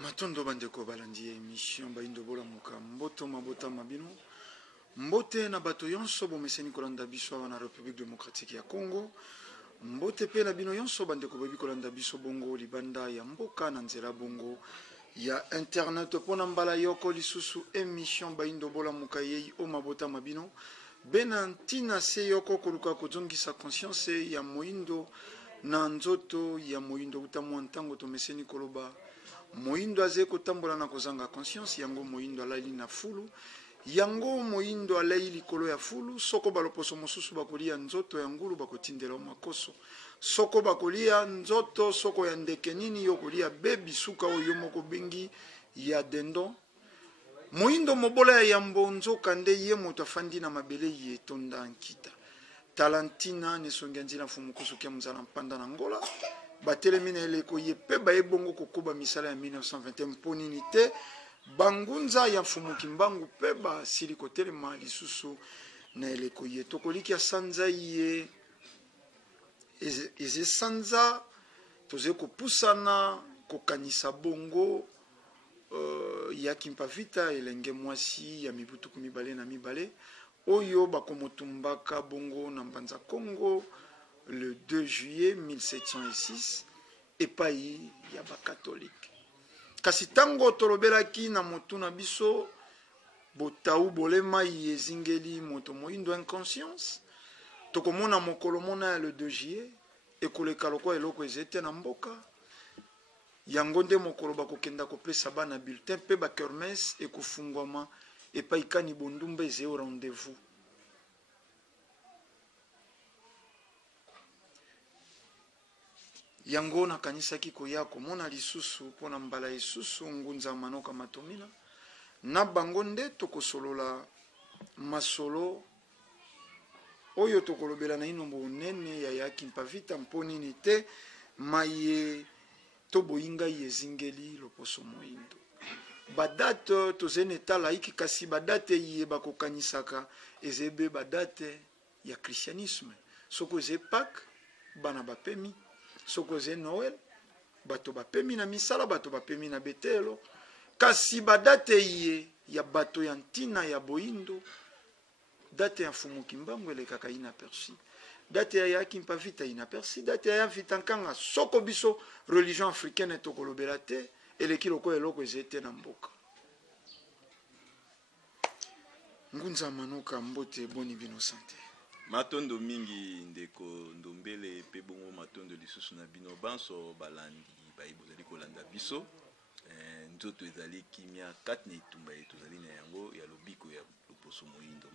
Matondo bandeko balandi émission Baindo Bola Muka mboto mabota mabino mbote na bato yonso bomeseni kolanda biso na République démocratique ya Congo mbote pe na bino yonso bandeko bebi kolanda biso bongo libanda ya mboka na nzela bongo ya internet pona mbala yoko lisusu émission Baindo Bola Muka yei o mabota mabino benantina se yoko koluka kozongisa conscience ya moindo na nzoto ya moindo utamu ntango tomeseni koloba moindo aze kotambola na kozanga conscience yango moindo alali na fulu yango moindo alai likolo ya fulu soko baloposo mosusu bakolia nzoto ya ngulu bakotindela makoso soko bakolia nzoto soko ya ndeke nini yo kolia bebi suka oyo moko bengi ya dendo moindo mobola ya yambo nzoka nde ye moto afandi na mabele ye tonda nkita talantina nesongi nzila fumukusu kia mzala mpanda na ngola batelemi na eleko ye pe baebongo kokoba misala ya 1921 mponini te bangunza ya mfumuki mbangu pe basili kotelema lisusu na eleko ye tokoliki ya sanza ye eze sanza toze kopusana kokanisa bongo ya kimpavita elenge mwasi ya mibutuku mibale na mibale oyo bakomotumbaka bongo na mbanza Congo le 2 juillet 1706 epai ya bakatolike kasi tango tolobelaki na motu na biso botau bolema yezingeli moto moindo inconscience tokomona mokolo mona ya le 2 juillet ekoleka loko eloko ezete na mboka yango nde mokolo bakokenda kopesa bana bulletin pe ba kermesse ekofungwama epai kani bondumba eze au rendez-vous yango nakanisaki koya komona lisusu mpona mbala lisusu ngunza manoka matomina na bango nde tokosolola masolo oyo tokolobela na ino monene ya yaki mpavita mponini te maye to boyinga yezingeli loposo moindo badate tozene tala iki kasi badate ye bakokanisaka ezebe badate ya christianisme soko eze Pâques bana bapemi soko eze Noël bato bapemi na misala bato bapemi na betelo kasi badate ye ya bato ya ntina ya boindo date ya mfumuki mbangu elekaka inaperçu date ya yaki mpavita inaperçu date ya vitankanga soko biso religion africaine tokolobela te eleki loko eloko ezete na mboka ngunza manuka mbote boni bino sante matondo mingi ndeko ndombele pe bongo matondo lisusu na bino banso balandi bayibozali kolanda biso nzoto ezali kimia kati na itumba yetu ezali na yango ya lobiko ya loposo moindo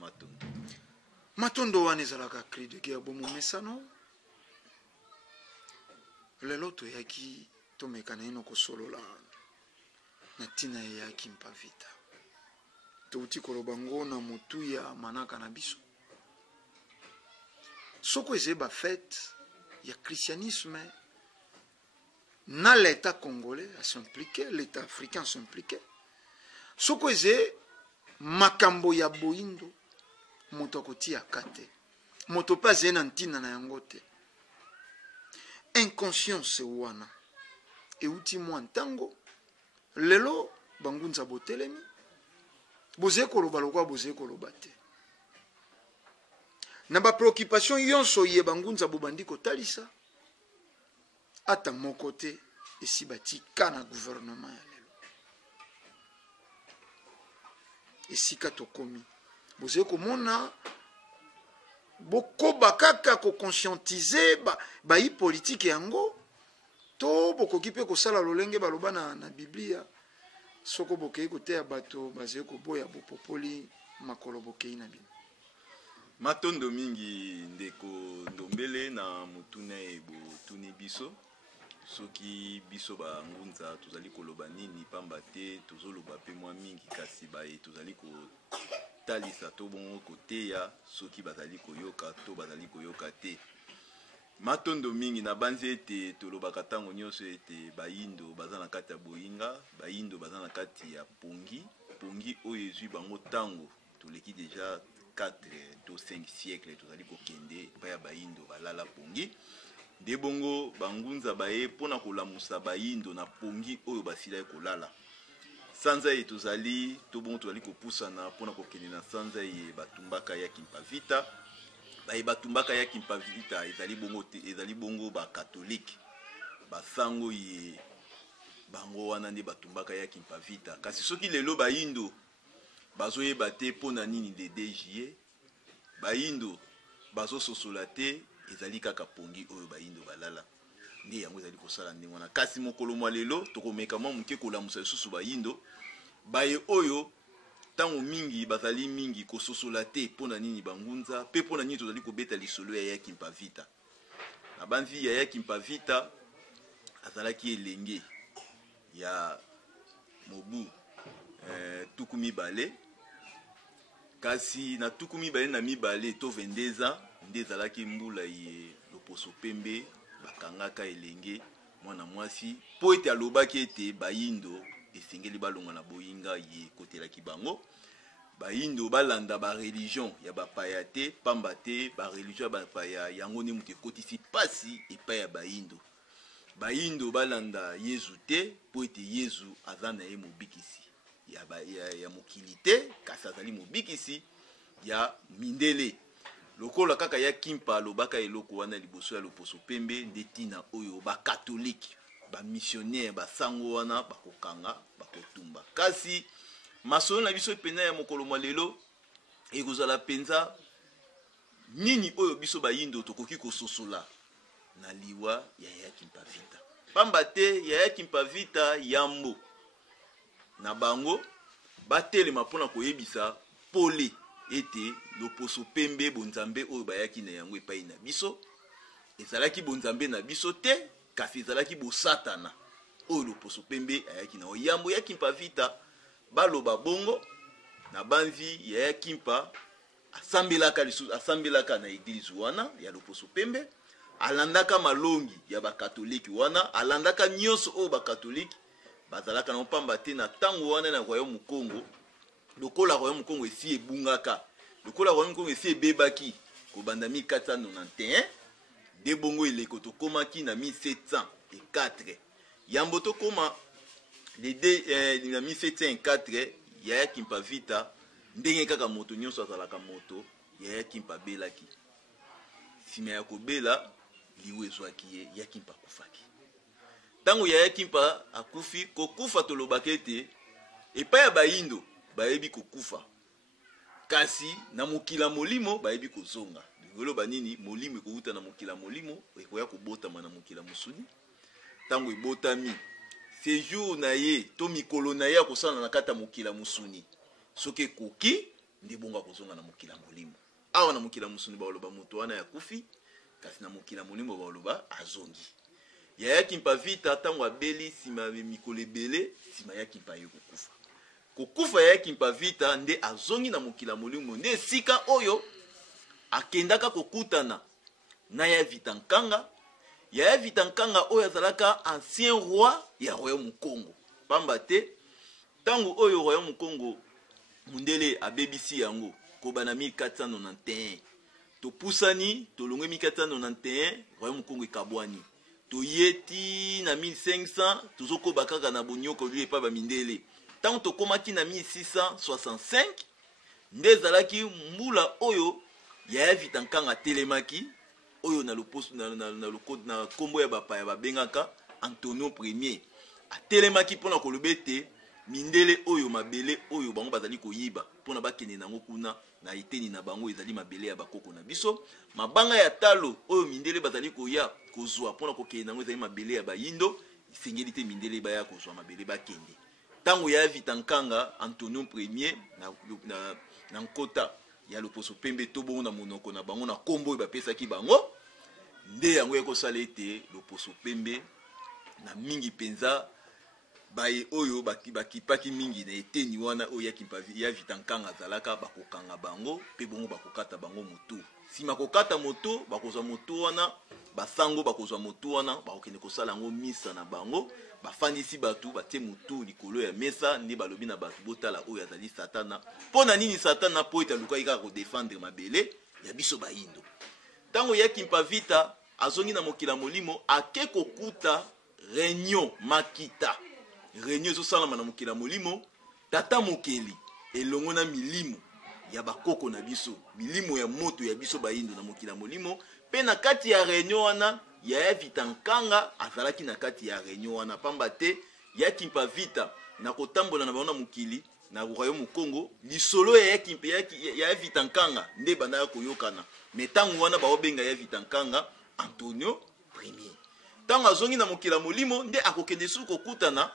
matondo wana ezalaka cri de guerre bomo mesano lelo toyaki tomeka na ino kosolola na ntina eyaki mpavita touti koloba ngo na motu ya manaka na biso soko eze bafete ya christianisme na l'état congolais a s'impliquer l'état africain s'impliquer soko eze makambo ya boindo moto akotia kate moto pe azali na ntina na yango te inconscience wana euti mwa ntango lelo bangunza botelemi boze koloba lokwa boze koloba te na ba préoccupation yonso ye bangunza bobandi kotalisa ata moko te esi batika na gouvernement ya lelo esika tokomi boze komona bokoba kaka kokonscientize bayi politike yango to bokoki mpe kosala lolenge baloba na biblia soko bokei koteya bato baze koboya bopopoli makolo bokei na bino matondo mingi ndeko ndombele na mutuna ebo tuni biso soki biso bangunza tozali koloba nini pamba te tozoloba pe mwa mingi kasi baye tozali kotalisa to bongo koteya soki bazali koyoka to bazali koyoka te. Matondo mingi na banzi ete tolobaka ntango nyonso ete bayindo baza na kati ya boyinga, bayindo baza na kati ya pongi oyo ezwi bango ntango toleki deja 4 to 5 siècle tozali kokende epai ya bayindo balala pongi. Nde bongo bangunza baye mpona kolamusa bayindo na pongi oyo basilai kolala. Sanza ye tozali to bongo tozali kopusana mpona kokende na sanza ye batumbaka ya Kimpavita. Baye batumbaka ya Kimpavita ezali bongo ba katolike. Basango ye bango wana nde batumbaka ya Kimpavita. Kasi soki lelo bayindo bazoyeba te mpona nini de DJE, bayindo bazososola te, ezali kaka pongi oyo bayindo balala. Nde yango ezali kosala ndenge wana. Kasi mokolo mwa lelo tokomeka mwa moke kolamusa lisusu bayindo. Baye oyo tango mingi bazali mingi kososola te mpona nini bangunza pe mpona nini tozali kobeta lisolo ya Kimpavita. Na banzi ya Kimpavita azalaki elenge ya mobu tuku mibale. Kasi na tuku mibale na mibale to 22 ans nde ezalaki mbula ye loposo pembe bakangaka elenge mwana mwasi po ete alobaki ete bayindo esengeli balonga na boyinga ye kotelaki bango. Bayindo balanda ba religion ya bapaya te, pamba te ba religion ya bapaya yango ni muke kotisi pasi epai ya bayindo. Bayindo balanda Yesu te po ete Yesu azana ye mobikisi ya mokili te, kasi azali mobikisi ya mindele. Lokola kaka ya Kimpa lobaka eloko wana liboso ya loposo pembe ndetina oyo ba katolike, ba missionnaire basango wana bakokanga bakotumba. Kasi masolo na biso pena ya mokolo mwa lelo ekozala penza nini oyo biso bayindo tokoki kososola na liwa ya Kimpavita. Pamba te ya Kimpavita yambo na bango batelema mpona koyebisa pole ete loposo pembe bonzambe oyo bayaki na yango epai na biso ezalaki bonzambe na biso te, kasi ezalaki bosatana oyo loposo pembe ayaki na yambo ya Kimpavita. Baloba bongo na banzi ya Kimpa asambelaka na eglise wana ya loposo pembe, alandaka malongi ya bakatoliki wana, alandaka nyonso oyo bakatoliki bazalaka na pamba te na tango wana na Royaume Congo. Lokola Royaume Congo esi ebungaka, lokola Royaume Congo esi ebebaki kobanda 1491 de bongo eleko tokomaki na 1704 yambo tokoma na 1704 ya Kimpavita ndenge kaka moto nyonso azalaka moto ya Kimpa belaki. Sima ya kobela liwe ezwaki ye ya Kimpa akufaki. Tango ya Kimpa akufi kokufa tolobaka ete epai ya bayindo bayebi kokufa, kasi na mokila molimo bayebi kozonga. Likolo banini molimo ekouta na mokila molimo ekoya kobotama na mokila mosuni. Tango ebotami séjour na ye to mikolo na ye akosala na kata mokila musuni soki ekoki nde bongo akozonga na mokila molimo. Awa na mokila musuni baoloba moto wana ya kufi, kasi na mokila molimo baoloba azongi. Ya Kimpavita tango abeli sima mikolo ebele sima ya Kimpa ye kokufa. Kokufa ya Kimpavita nde azongi na mokila molimo, nde esika oyo akendaka kokutana na ya Vitankanga. Ya Vitankanga oyo azalaka ancien roi ya Royaume Congo. Pamba te tango oyo Royaume Congo mundele abebisi yango kobana 1491 topusani tolongwe 1491 Royaume Congo ekabwani toyeti na 1500 tozokoba kaka na bonyoko lui epa ba mindele. Tango tokomaki na 1665 nde ezalaki mbula oyo ya Vitankanga telemaki oyo na loposo na kombo ya bapaya babengaka Antonio Premier atelemaki mpona koloba ete mindele oyo mabele oyo bango bazali koyiba mpona bakende nango kuna na eteni na bango ezali mabele ya bakoko na biso. Mabanga ya talo oyo mindele bazali koya kozwa mpona kokende nango ezali mabele ya bayindo, esengeli te mindele baya kozwa mabele bakende. Tango ya Vitankanga Antonio Premier na nkota ya loposo pembe to bongo na monoko na bango na kombo oyo bapesaki bango nde yango ekosala ete loposo pembe na mingi penza baye oyo bakipaki mingi na eteni wana oyo ya Vitankanga azalaka bakokanga bango pe bongo bakokata bango motu sima kokata moto bakozwa motu wana basango bakozwa motu wana bakokende kosala yango misa na bango bafandisi batu batie motu likolo ya mesa nde balobi na batu botala oyo azali satana mpona nini satana po ete alukaki kaka kodefendre mabele ya biso bayindo ntango yaki Mpavita azongi na mokila molimo ake kokuta réunion makita réunion ezosalama na mokila molimo tata mokeli elongo na milimo ya bakoko na biso milimo ya moto ya biso bayindo na mokila molimo pe na kati ya réunion wana ya Vitankanga azalaki na kati ya réunion wana pamba te yaki Mpavita na kotambola na bango na mokili na royaume Congo lisolo ya Vitankanga nde banda koyokana metango wana baobenga ya Vitankanga Antonio Premier tango azongi na mokila molimo nde akokende su kokutana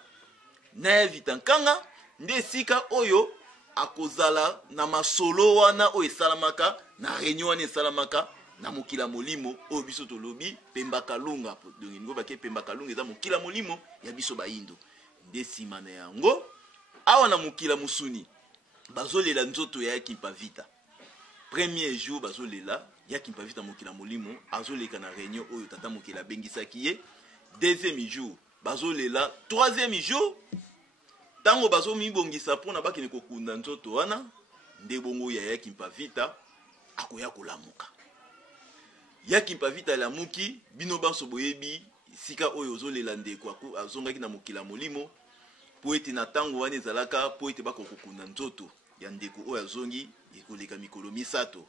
na ya Vitankanga nde sika oyo akozala na masolo wana oyo esalamaka na réunion wana esalamaka na mokila molimo oyo biso tolobi Pemba Kalunga ngo bake Pemba Kalunga eza mokila molimo ya biso bayindo nde sima na yango awa na mokila musuni bazolela nzoto ya yaki Mpavita premier jour bazolela yaki Mpavita mokila molimo azoleka na réunion oyo tata mokila bengisaki ye deuxième jour bazolela troisième jour tango bazomibongisa mpona bakende kokunda nzoto wana nde bongo ya yaki Mpavita akoya kolamuka yaki Mpavita elamuki bino banso boyebi sika oyo ozolela ndeko azongaki na mokila molimo po ete na tango wana ezalaka po ete bakokokunda nzoto ya ndeko oyo azongi ekoleka mikolo misato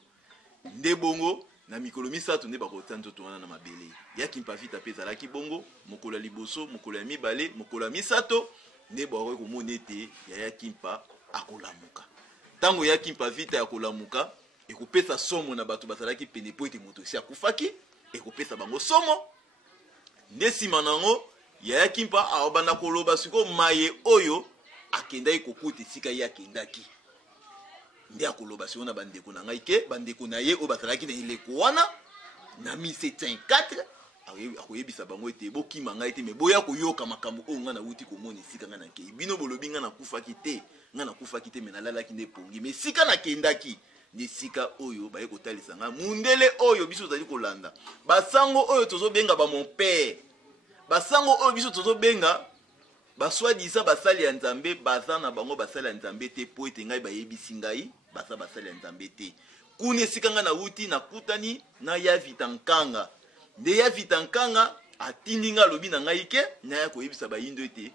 nde bongo na mikolo misato nde bakotia nzoto wana na mabele yaki Mpavita pe ezalaki bongo mokolo ya liboso mokolo ya mibale mokolo ya misato nde bakoki komona ete ya yaki Mpa akolamuka ntango yaki Mpavita ya kolamuka ekopesa somo na bato bazalaki pene po ete moto esi akufaki ekopesa bango somo nde nsima nango yaki Mpa abanda koloba siko maye oyo akendaki kokuta esika ye akendaki nde akoloba siko na bandeko na ngai ke bandeko na ye oyo bazalaki na eleko wana na 1704 akoyebisa bango ete bokima ngai te me boya koyoka makambo oyo ngai nauti komona esika ngai nakei bino bolobi ngai nakufaki te me nalalaki nde pongi me esika nakendaki nde sika oyo baye kotalisa ngai mundele oyo biso tozali kolanda basango oyo tozobenga bamonpere basango oyo biso tozobenga baswadisa basali ya Nzambe baza na bango basali ya Nzambe te po ete ngai bayebisi ngai baza basali ya Nzambe te kuna esika ngai nauti nakutani na ya Vitankanga nde ya Vitankanga atindi ngai alobi na ngai ke naya koyebisa bayindo ete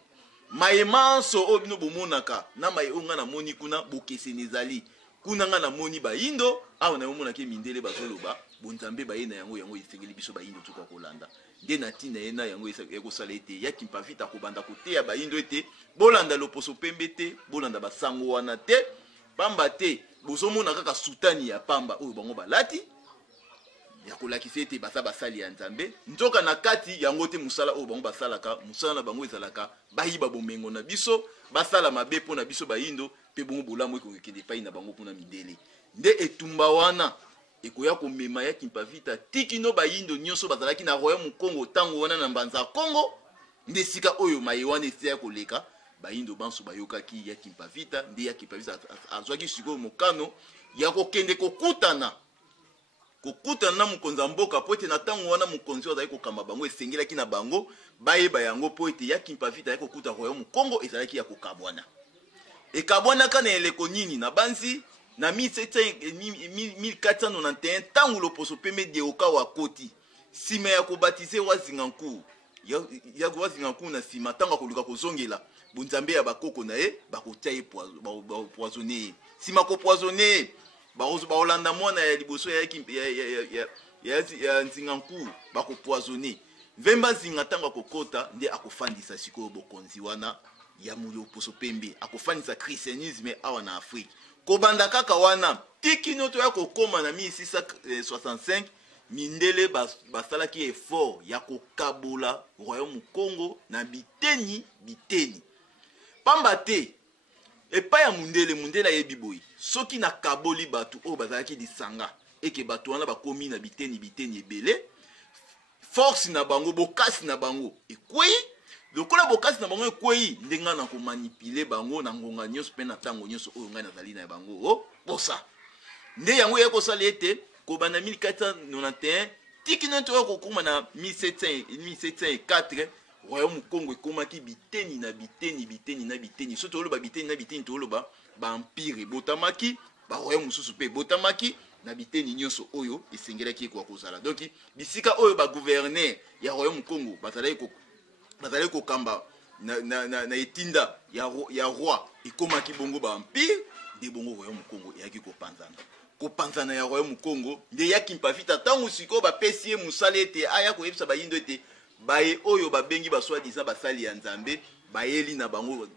maye manso oyo bino bomonaka na maye oyo ngai namoni kuna bokeseni ezali kuna ngai namoni bayindo awa nayomonaki mindele bazoloba bonzambe baye na yango esengeli biso bayindo tuka kolanda nde na ntina ye na yango ekosala ete yaki Mpavita kobanda koteya bayindo ete bolanda loposo pembe te bolanda basango wana te pamba te bozomona kaka sultani ya pamba oyo bango balati ya kolakisa ete baza basali ya Nzambe nzoka na kati yango te musala oyo bango basalaka musala na bango ezalaka bayiba bomengo na biso basala mabe mpona biso bayindo pe bongo bolamu ekokende epai na bango mpona midele nde etumba wana ekoya komema yaki Mpavita tikino bayindo nyonso bazalaki na royaume Congo tango wana na mbanza Congo nde sika oyo maye wana esaya koleka bayindo banso bayokaki yaki Mpavita nde yaki Mpavita azwaki sikoyo mokano ya kokende kokutana na mokonzi ya mboka po ete na ntango wana mokonzi oyo azali kokamba bango esengelaki na bango bayeba yango po ete yaki Mpavita ayaki kokuta royaume Congo ezalaki ya kokabwana ekabwanaka na eleko nini na banzi na 1491 ntango loposo pembe deoka wakoti nsima ya kobatize Wazingankuru na nsima ntango akoluka kozongela bonzambe ya bakoko na ye bakotia ye poisonne ye nsima kopoisonne ye baolanda mwana ya liboso ya Nzingankuru bakopoisonne Vemba Zinga ntango akokota nde akofandisa sikoyo bokonzi wana ya loposo pembe akofandisa christianisme awa na Afrique kobanda kaka wana tikino to ya kokoma na 1665 mindele basalaki effort ya kokabola royaume Congo na biteni pamba te epai ya mundele ayebi boyi soki na kaboli batu oyo bazalaki lisanga eke batu wana bakomi na biteni ebele force na bango bokasi na bango ekwei lokola bokasi na bango ekwei ndenga na komanipule bango na ngonga nyonso mpe na ntango nyonso oyo ngai nazali na bango posa nde yango ya kosala ete kobanda 1491 tiki neti oyo kokuma na 1704 royaume Congo ekomaki biteni na biteni so toloba biteni na biteni toloba baempire ebotamaki baroyaume mosusu mpe ebotamaki na biteni nyonso oyo esengelaki ekoka kozala donc bisika oyo bagouverneur ya royaume Congo bazali kokamba na etinda ya roi ekomaki bongo baempire nde bongo royaume Congo eyaki kopanzana ya royaume Congo nde yaki mpafita ntango sikoyo bapesi ye mosala ete aya koyebisa bayindo ete baye oyo babengi baswadiza basali ya nzambe bayeli na bango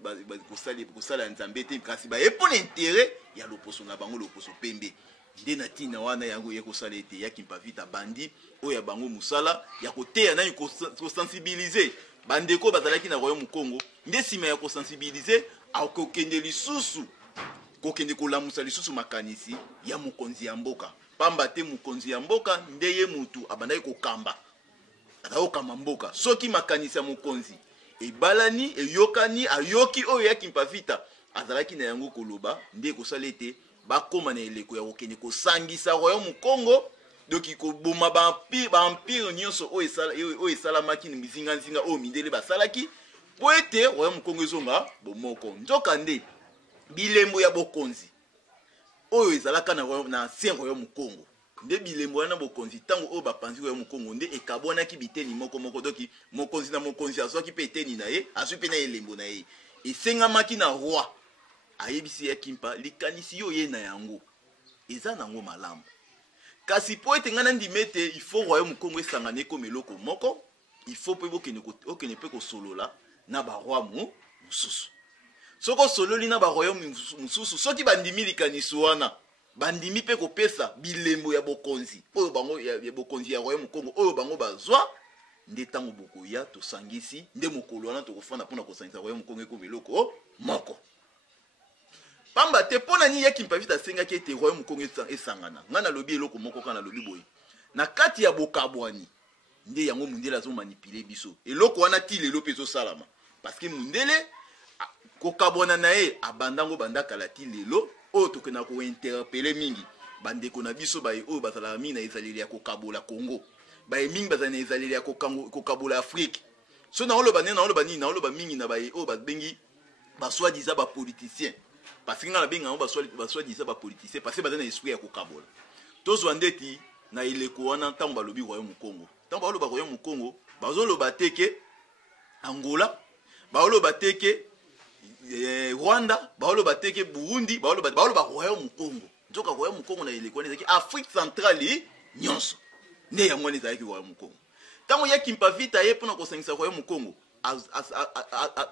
kosala ya nzambe te kasi baye mpona intere ya loposo na bango loposo pembe nde na ntina wana yango ye kosala ete yaki mpafita bandi oyo ya bango mosala ya koteya nani kosensibilize bandeko bazalaki na royaume Congo nde nsima ya kosensibilize akokende lisusu kokende kolamusa lisusu makanisi ya mokonzi ya mboka pamba te mokonzi ya mboka nde ye mutu abandaki kokamba azakokamba mboka soki makanisi ya mokonzi ebalani eyokani ayoki oyo yaki mpafita azalaki na yango koloba nde kosala ete bakoma na eleko ya kokende kosangisa royaume Congo doki koboma baempire nyonso oyo esalamaki na mizinga oyo mindele basalaki po ete royaume Congo ezonga bomoko nzoka nde bilembo ya bokonzi oyo ezalaka na ancien royaume Congo nde bilembo wana bokonzi ntango oyo bapanzi royaume Congo nde ekabwanaki biteni moko doki mokonzi na mokonzi azwaki mpe eteni na ye azwi mpe na elembo na ye esengamaki na roi ayebisi ya kimpa likanisi yo ye na yango eza nango malamu kasi po ete ngana ndima ete ifo royaume Congo esangana ekoma eloko moko ifo mpe okende mpe kosolola na baroi mosusu soko sololi na baroyaume mosusu soki bandimi likanisi wana bandimi mpe kopesa bilembo ya bokonzi oyo bango ya bokonzi ya royaume Congo oyo bango bazwa nde ntango bokoya tosangisi nde mokolo wana tokofanda mpona kosangisa royaume Congo ekoma eloko moko pamba te mpona nini yaki mpafita asengaki ete royaume Congo esangana nga nalobi eloko moko kana nalobi boye na kati ya bokabwani nde yango mundele azomanipule biso eloko wana ti lelo mpe ezosalama parceke mundele kokabwana na ye abandango bandakala ti lelo oyo tokenda kointerpele mingi bandeko na biso baye oyo bazalaka mingi na ezaleli ya kokabola Congo baye mingi bazali na ezaleli ya kokabola Afrique so naoloba mingi na baye oyo babengi baswadiza bapoliticien parce que nga nabenga yango baswadiza bapoliticien parce que bazali na esprit ya kokabola tozwa ndeti na eleko wana ntango balobi royaume Congo ntango baloba royaume Congo bazoloba teke Angola bazoloba teke Rwanda baoloba teke Burundi baoloba royaume Congo nzoka royaume Congo na eleko wana ezaki Afrique centrale nyonso nde yango wana ezalaki royaume Congo ntango yaki mpafita ye mpona kosangisa royaume Congo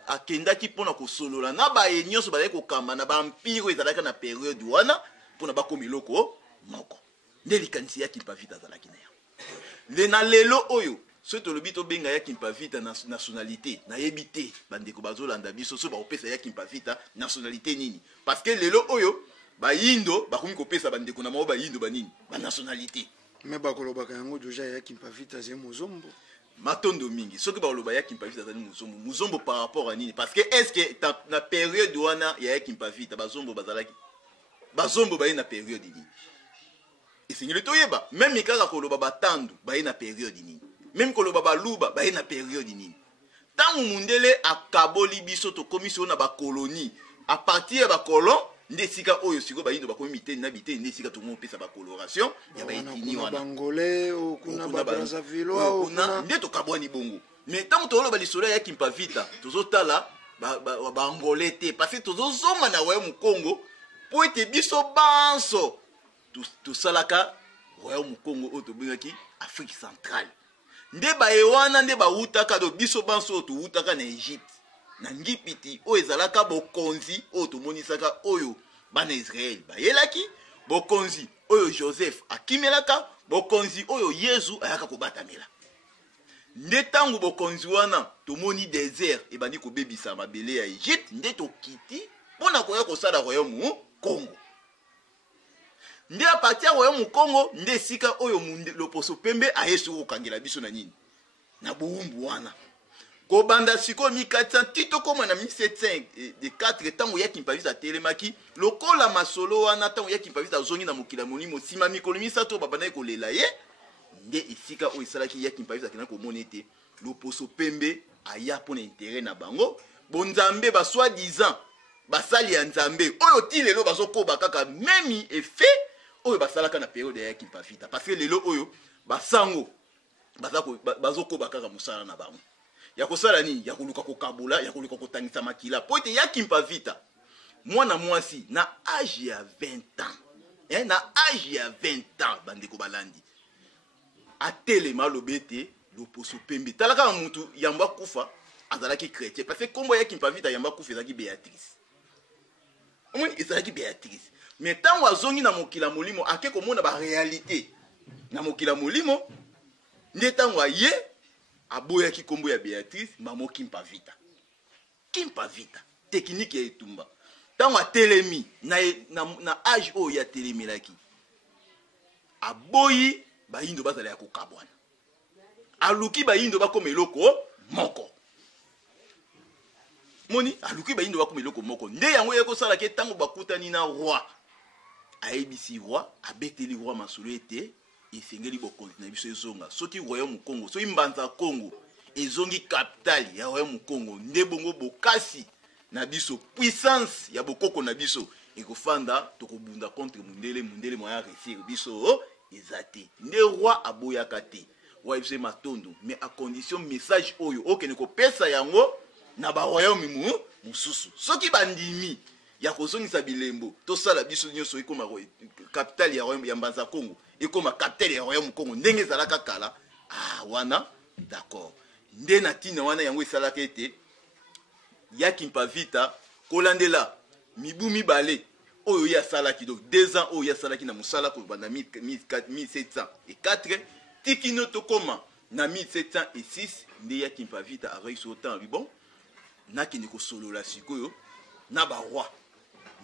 akendaki mpona kosolola na baye nyonso bazalaki kokamba na baempire oyo ezalaki na periode wana mpona bakoma eloko moko nde likanisi yaki mpafita azalaki na yango na lelo oyo so tolobi tobenga yaki mpafita nationalité nayebi te bandeko bazolanda biso so bakopesa yaki mpafita nationalité nini parce que lelo oyo bayindo bakomi kopesa bandeko na mao bayindo banini banationalité me bakolobaka yango deja yaki mpafita ze mozombo matondo mingi soki bakoloba yaki mpafita azali mozombo par rapport à nini parce que est-ce que na période wana ya yaki mpafita bazombo bazalaki bazombo baye na période nini esengeli toyeba même kaka koloba batandu baye na période nini même koloba baluba baye na période nini ntango mundele akaboli biso tokomisi oyo na bakolonie a partir ya bakolon nde esika oyo sikoyo bayindo bakomi miteni na biteni nde esika tokomi opesa bakoloration ya baetini wana bangolais okuna babrazzaville nde tokabwani bongo mais ntango toloba lisolo yaki mpafita tozotala bangolais te parce que tozozonga na royaume Congo po ete biso banso tosalaka royaume Congo oyo tobengaki Afrique centrale nde baye wana nde bawutaka do biso banso oyo towutaka na Egypte na ngipiti oyo ezalaka bokonzi oyo tomonisaka oyo bana Israel bayelaki bokonzi oyo Joseph akimelaka bokonzi oyo Yesu ayaka kobatamela nde ntango bokonzi wana tomoni désert ebandi kobebisa mabele ya Egypte nde tokiti mpona koya kosala royaume Congo nde a partir ya royaume Congo nde esika oyo loposo pembe ayesu kokangela biso na nini na buumbu wana kobanda siko 1400 tito koma na 1700 de 4 tango ya kimpavita telemaki lokola masolo wana tango ya kimpavita zongi na mokila molimo sima mikolo misato babanda kolela ye nde esika o esalaki ya kimpavita kana ko monete loposo pembe aya pona intérêt na bango bonzambe ba soi-disant basali ya nzambe oyo ti lelo bazokoba kaka memi effet oyo basalaka na période ya kimpavita parce que lelo oyo basango bazokoba kaka mosala na bango ya kosala nini ya koluka kokabula ya koluka kotangisa makila po ete ya kimpavita mwana mwasi na âge ya 20 ans na âge ya 20 ans bandeko balandi atelema lobete loposo pembe talaka mutu yamba kufa azalaki chrétien parce que kombo ya kimpavita yamba kufa ezalaki Béatrice omoni ezalaki Béatrice mais tango azongi na mokila molimo ake komona ba réalité na mokila molimo nde tango aye aboyaki kombo ya Béatrice mamo kimpavita technique ya etumba tango atelemi na âge oyo ya telemelaki aboyi bayindo bazala ya kokabwana aluki bayindo bakoma eloko moko moni aluki bayindo bakoma eloko moko nde yango yekosalaki tango bakutani na roi ayebisi roi abeteli roi masolo ete esengeli bokonzi na biso ezonga soki royaume Congo soki mbanza Congo ezongi capitale ya royaume Congo nde bongo bokasi na biso puissance ya bokoko na biso ekofanda tokobunda contre mundele moya réussir biso ezate nde roi aboyaka te roi biso matondo mais à condition message oyo okene kopesa yango na ba royaume mususu soki bandimi ya kozongisa bilembo tosala biso nyonso ekoma capitale ya royaume ya mbanza Congo ekoma capitale ya royaume Congo ndenge ezalaka kala wana d'accord nde na tina wana yango esalaka ete ya kimpavita kolandela mibu mibale oyo ya salaki donc 2 ans oyo ya salaki na musala ko banda 1704 tikino tokoma na 1706 nde ya kimpavita avec son temps bon nakini ko solola sikoyo na ba roi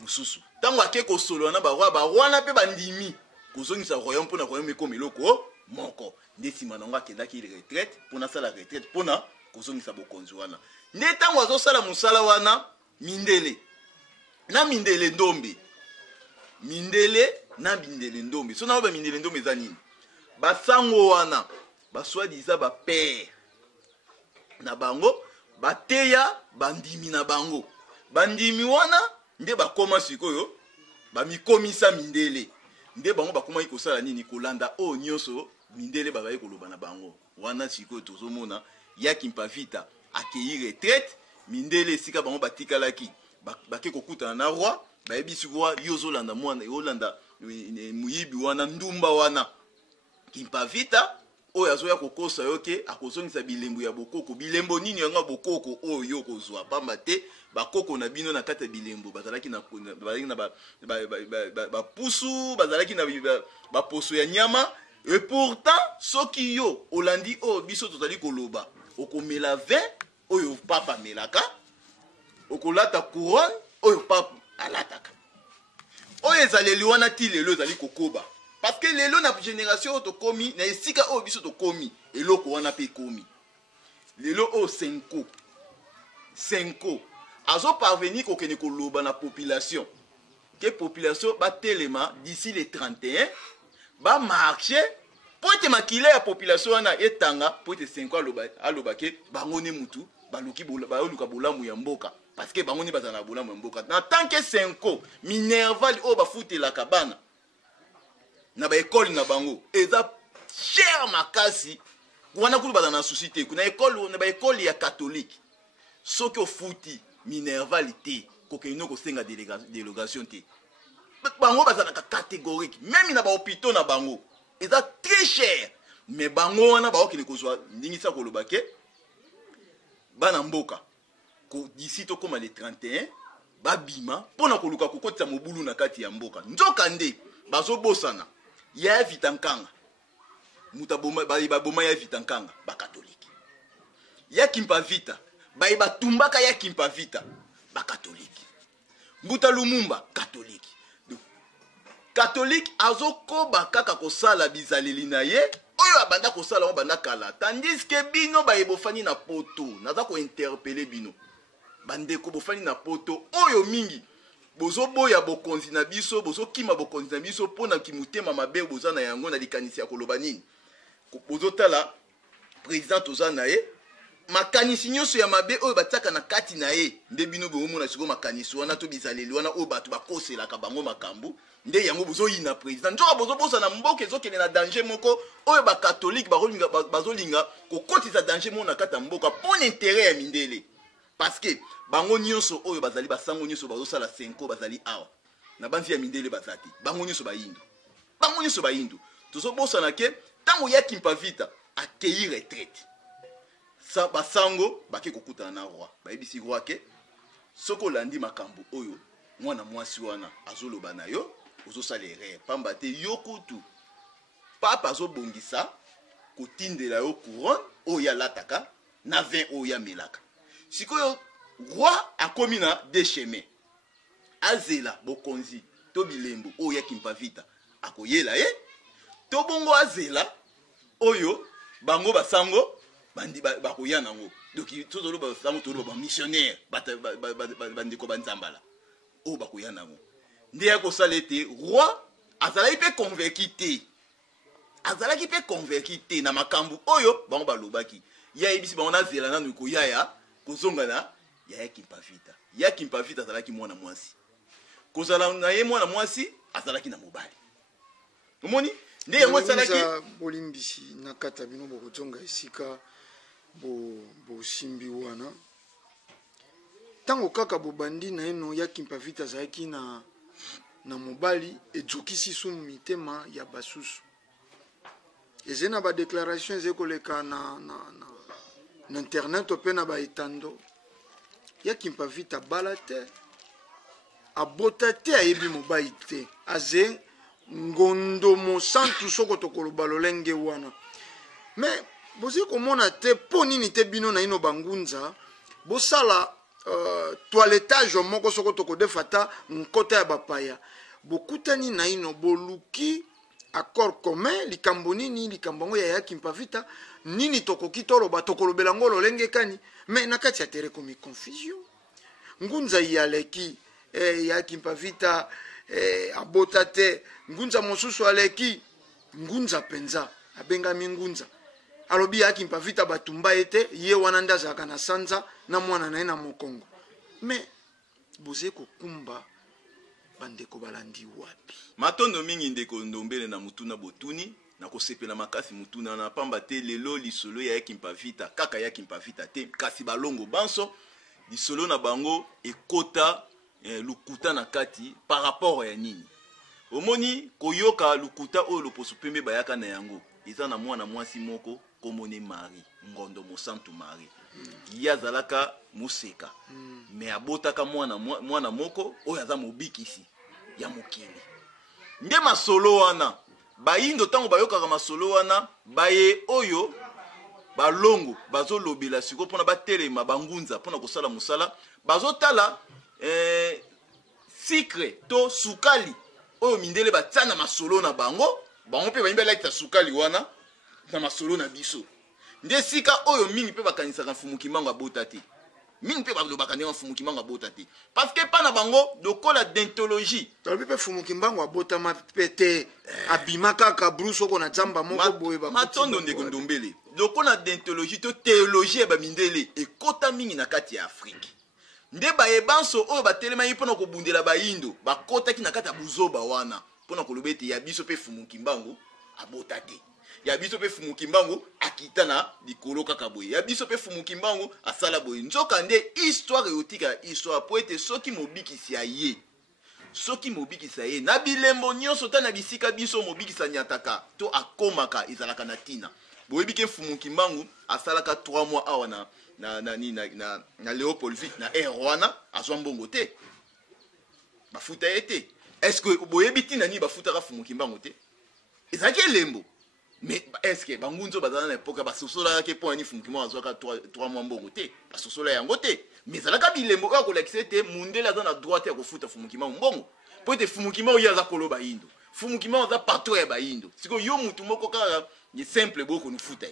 mususu tango ake ko solola na ba roi na pe bandimi kozongisa royaume pona royaume ekoma eloko moko nde sima nango akendaki retraite mpona sala retraite mpona kozongisa bokonzi wana nde ntango azosala mosala wana mindele ndombe so nango bamindele ndombe eza nini basango wana baswadiza bapere na bango bateya bandimi na bango bandimi wana nde bakoma sikoyo bamikomisa mindele nde bango bakomaki kosala nini kolanda oyo nyonso mindele bazali koloba na bango wana sikoyo tozomona ya kimpavita akei retraite mindele esika bango batikalaki bake kokutana na roi bayebisi roi yo ozolanda mwana olanda muyibi wana ndumba wana kimpavita oyo azoya kokosa yo ke akozongisa bilembo ya bokoko bilembo nini yanga bokoko oyo yo kozwa pamba te bakoko na bino na kati ya bilembo bazalaki na bapusu bazalaki na baposo ya nyama et pourtant soki yo olandi oyo biso tozali koloba okomela vin oyo papa melaka okolata couronne oyo papa alataka oyo ezaleli wana ti lelo ezali kokoba parce que lelo na génération oyo tokomi na esika oyo biso tokomi eloko wana pe ekomi lelo oyo senko azo parvenir kokende koloba na population ke population batelema d'ici le 31 ba marcher po ete makila ya population wana etanga po ete senko aloba ke bango ne mutu baluki baluka bolamu ya mboka parce que bango ne bazana bolamu ya mboka na tant que senko minerval oyo bafutelaka bana na ba école na bango eza cher makasi wana kulu bazana société kuna école na ba école ya catholique soki ofuti minerval te kokeino kosenga délégation te bango bazanaka catégorique même na ba hôpitaux na bango eza très cher mais bango wana baokende kozwa ndingisa koloba ke bana mboka ko d'ici tokoma le 31 babima pona koluka kokotisa mobulu na kati ya mboka nzoka nde bazobosana ya vitankanga muta boma boma ya vitankanga ba catholique ya kimpavita ba tumbaka ya kimpavita ba catholique mbuta lumumba catholique donc catholique azokoba kaka kosala bizaleli na ye oyo oyo abanda kosala ngo banda kala tandis que bino bayebofani na poto naza kointerpele bino bandeko bofani na poto oyo mingi bozoboya bokonzi na biso bozokima bokonzi na biso mpona kimutema mabe boza na yango na likanisi ya koloba nini bozotala président toza na ye makanisi nyonso ya mabe oyo batiaka na kati na ye nde bino bomona siko makanisi wana to bizaleli wana oyo bato bakoselaka bango makambo nde yango bozoyina président nzoka bozobosa na mboka ezokende na danger moko oyo bakatholike bazolinga kokotisa danger moko na kati ya mboka mpona intere ya mindele parce que bango nyonso oyo bazali basango nyonso bazosala senko bazali awa na banzi ya mindele bazati bango nyonso bayindu tozobosana ke ntango ya Kimpavita akei retraite basango bake kokutana na roi bayebisi roi ke soki olandi makambo oyo mwana mwasi wana azoloba na yo ozosala erreur pamba te yo kutu papa azobongisa kotindela yo couronne oyo alataka na vin oyo amelaka sikoyo roi akomi na deux chemins azela bokonzi to bilembo oyo ya Kimpavita akoyela ye to bongo azela oyo bango basango bandi bakoya nango donc tozoloba basango toloba missionnaire bandeko banzambala oyo bakoya nango nde ya kosala ete roi azalaki mpe convaincu te na makambo oyo bango balobaki yayebisi bango nazela nanu koyaya kozonga na ya Kimpavita ya Kimpavita azalaki mwana mwasi kozala na ye mwana mwasi azalaki na mobali omoni nde yango esalaki bolimbisi na kata bino bokozonga esika bosimbi wana ntango kaka bobandi na eno ya Kimpavita azalaki na mobali edzokisi su mitema ya basusu eze na badéclaration eze koleka na internet ope na baetando ya Kimpavita bala te abota te ayebi mobali te aze ngondo mosantu soko tokoloba lolenge wana mais bozi komona te po nini te bino na ino bangunza bosala toilettage moko soko tokodefata nkota ya bapaya bokutani na ino boluki accord commun likambo nini likambo ngo ya Kimpavita nini tokoki toloba tokolobela ngo lolenge kani mais na kati ya tere komi confusion ngunza yaleki ya Kimpavita abota te ngunza mosusu aleki ngunza penza abengami ngunza alobi ya Kimpavita batumba ete ye wana ndazaka na sanza na mwana na ye na mokongo mais boze kokumba bandeko balandi wapi matondo mingi ndeko ndombele na mutuna botuni na kosepela makasi mutuna na pamba te lelo lisolo ya Kimpavita kaka ya Kimpavita te kasi balongo banso lisolo na bango ekota lukuta na kati par rapport ya nini omoni koyoka lukuta oyo loposo pembe bayaka na yango eza na mwana mwasi moko komone Marie ngondo mosantu Marie yazalaka museka me abotaka mwana moko oyo aza mobikisi ya mokili nde masolo wana bayindo tango bayokaka masolo wana baye oyo balongo bazolobela siko mpona batelema bangunza mpona kosala mosala bazotala sikre to sukali oyo mindele batia na masolo na bango mpe bayimbi alakisa sukali wana na masolo na biso nde sika oyo mingi mpe bakanisaka mfumu Kimbangu abota te mingi mpe balobaka ndenge mfumu Kimbangu abota te parce que pa na bango lokola d'anthologie tolobi mpe mfumu Kimbangu abotama mpe te abima kaka bruce oko na nzamba moko boye matondo ndeko ndombele lokola d'anthologie to théologie ya bamindele ekota mingi na kati ya Afrique nde bayebanso oyo batelemaki mpona kobundela bayindo bakotaki na kati ya buzoba wana mpona koloba ete ya biso mpe mfumu Kimbangu abota te ya biso mpe mfumu Kimbangu akita na likolo kaka boye ya biso mpe mfumu Kimbangu asala boye nzoka nde histoire eyotika histoire po ete soki mobikisi ye na bilembo nyonso ta na bisika biso mobikisa nyataka to akomaka ezalaka na tina boyebi ke mfumu Kimbangu asalaka 3 mois awa na Léopold Vite na wana azwa mbongo te bafuta ye te est-ce que boyebi tina nini bafutaka mfumu Kimbangu te ezalaki elembo mais est-ce que bangunzo bazana na epoka basosola ke po ani mfumu Kimbangu azwaka 3 mois mbongo te basosola yango te mais ezalaka bilembo oyo kolakisa ete mundele aza na droit ya kofuta mfumu Kimbangu mbongo po ete mfumu Kimbangu ye aza koloba yindo Fumukima oza patron ya bayindo siko yo mutu moko kaka ni simple boko nufuta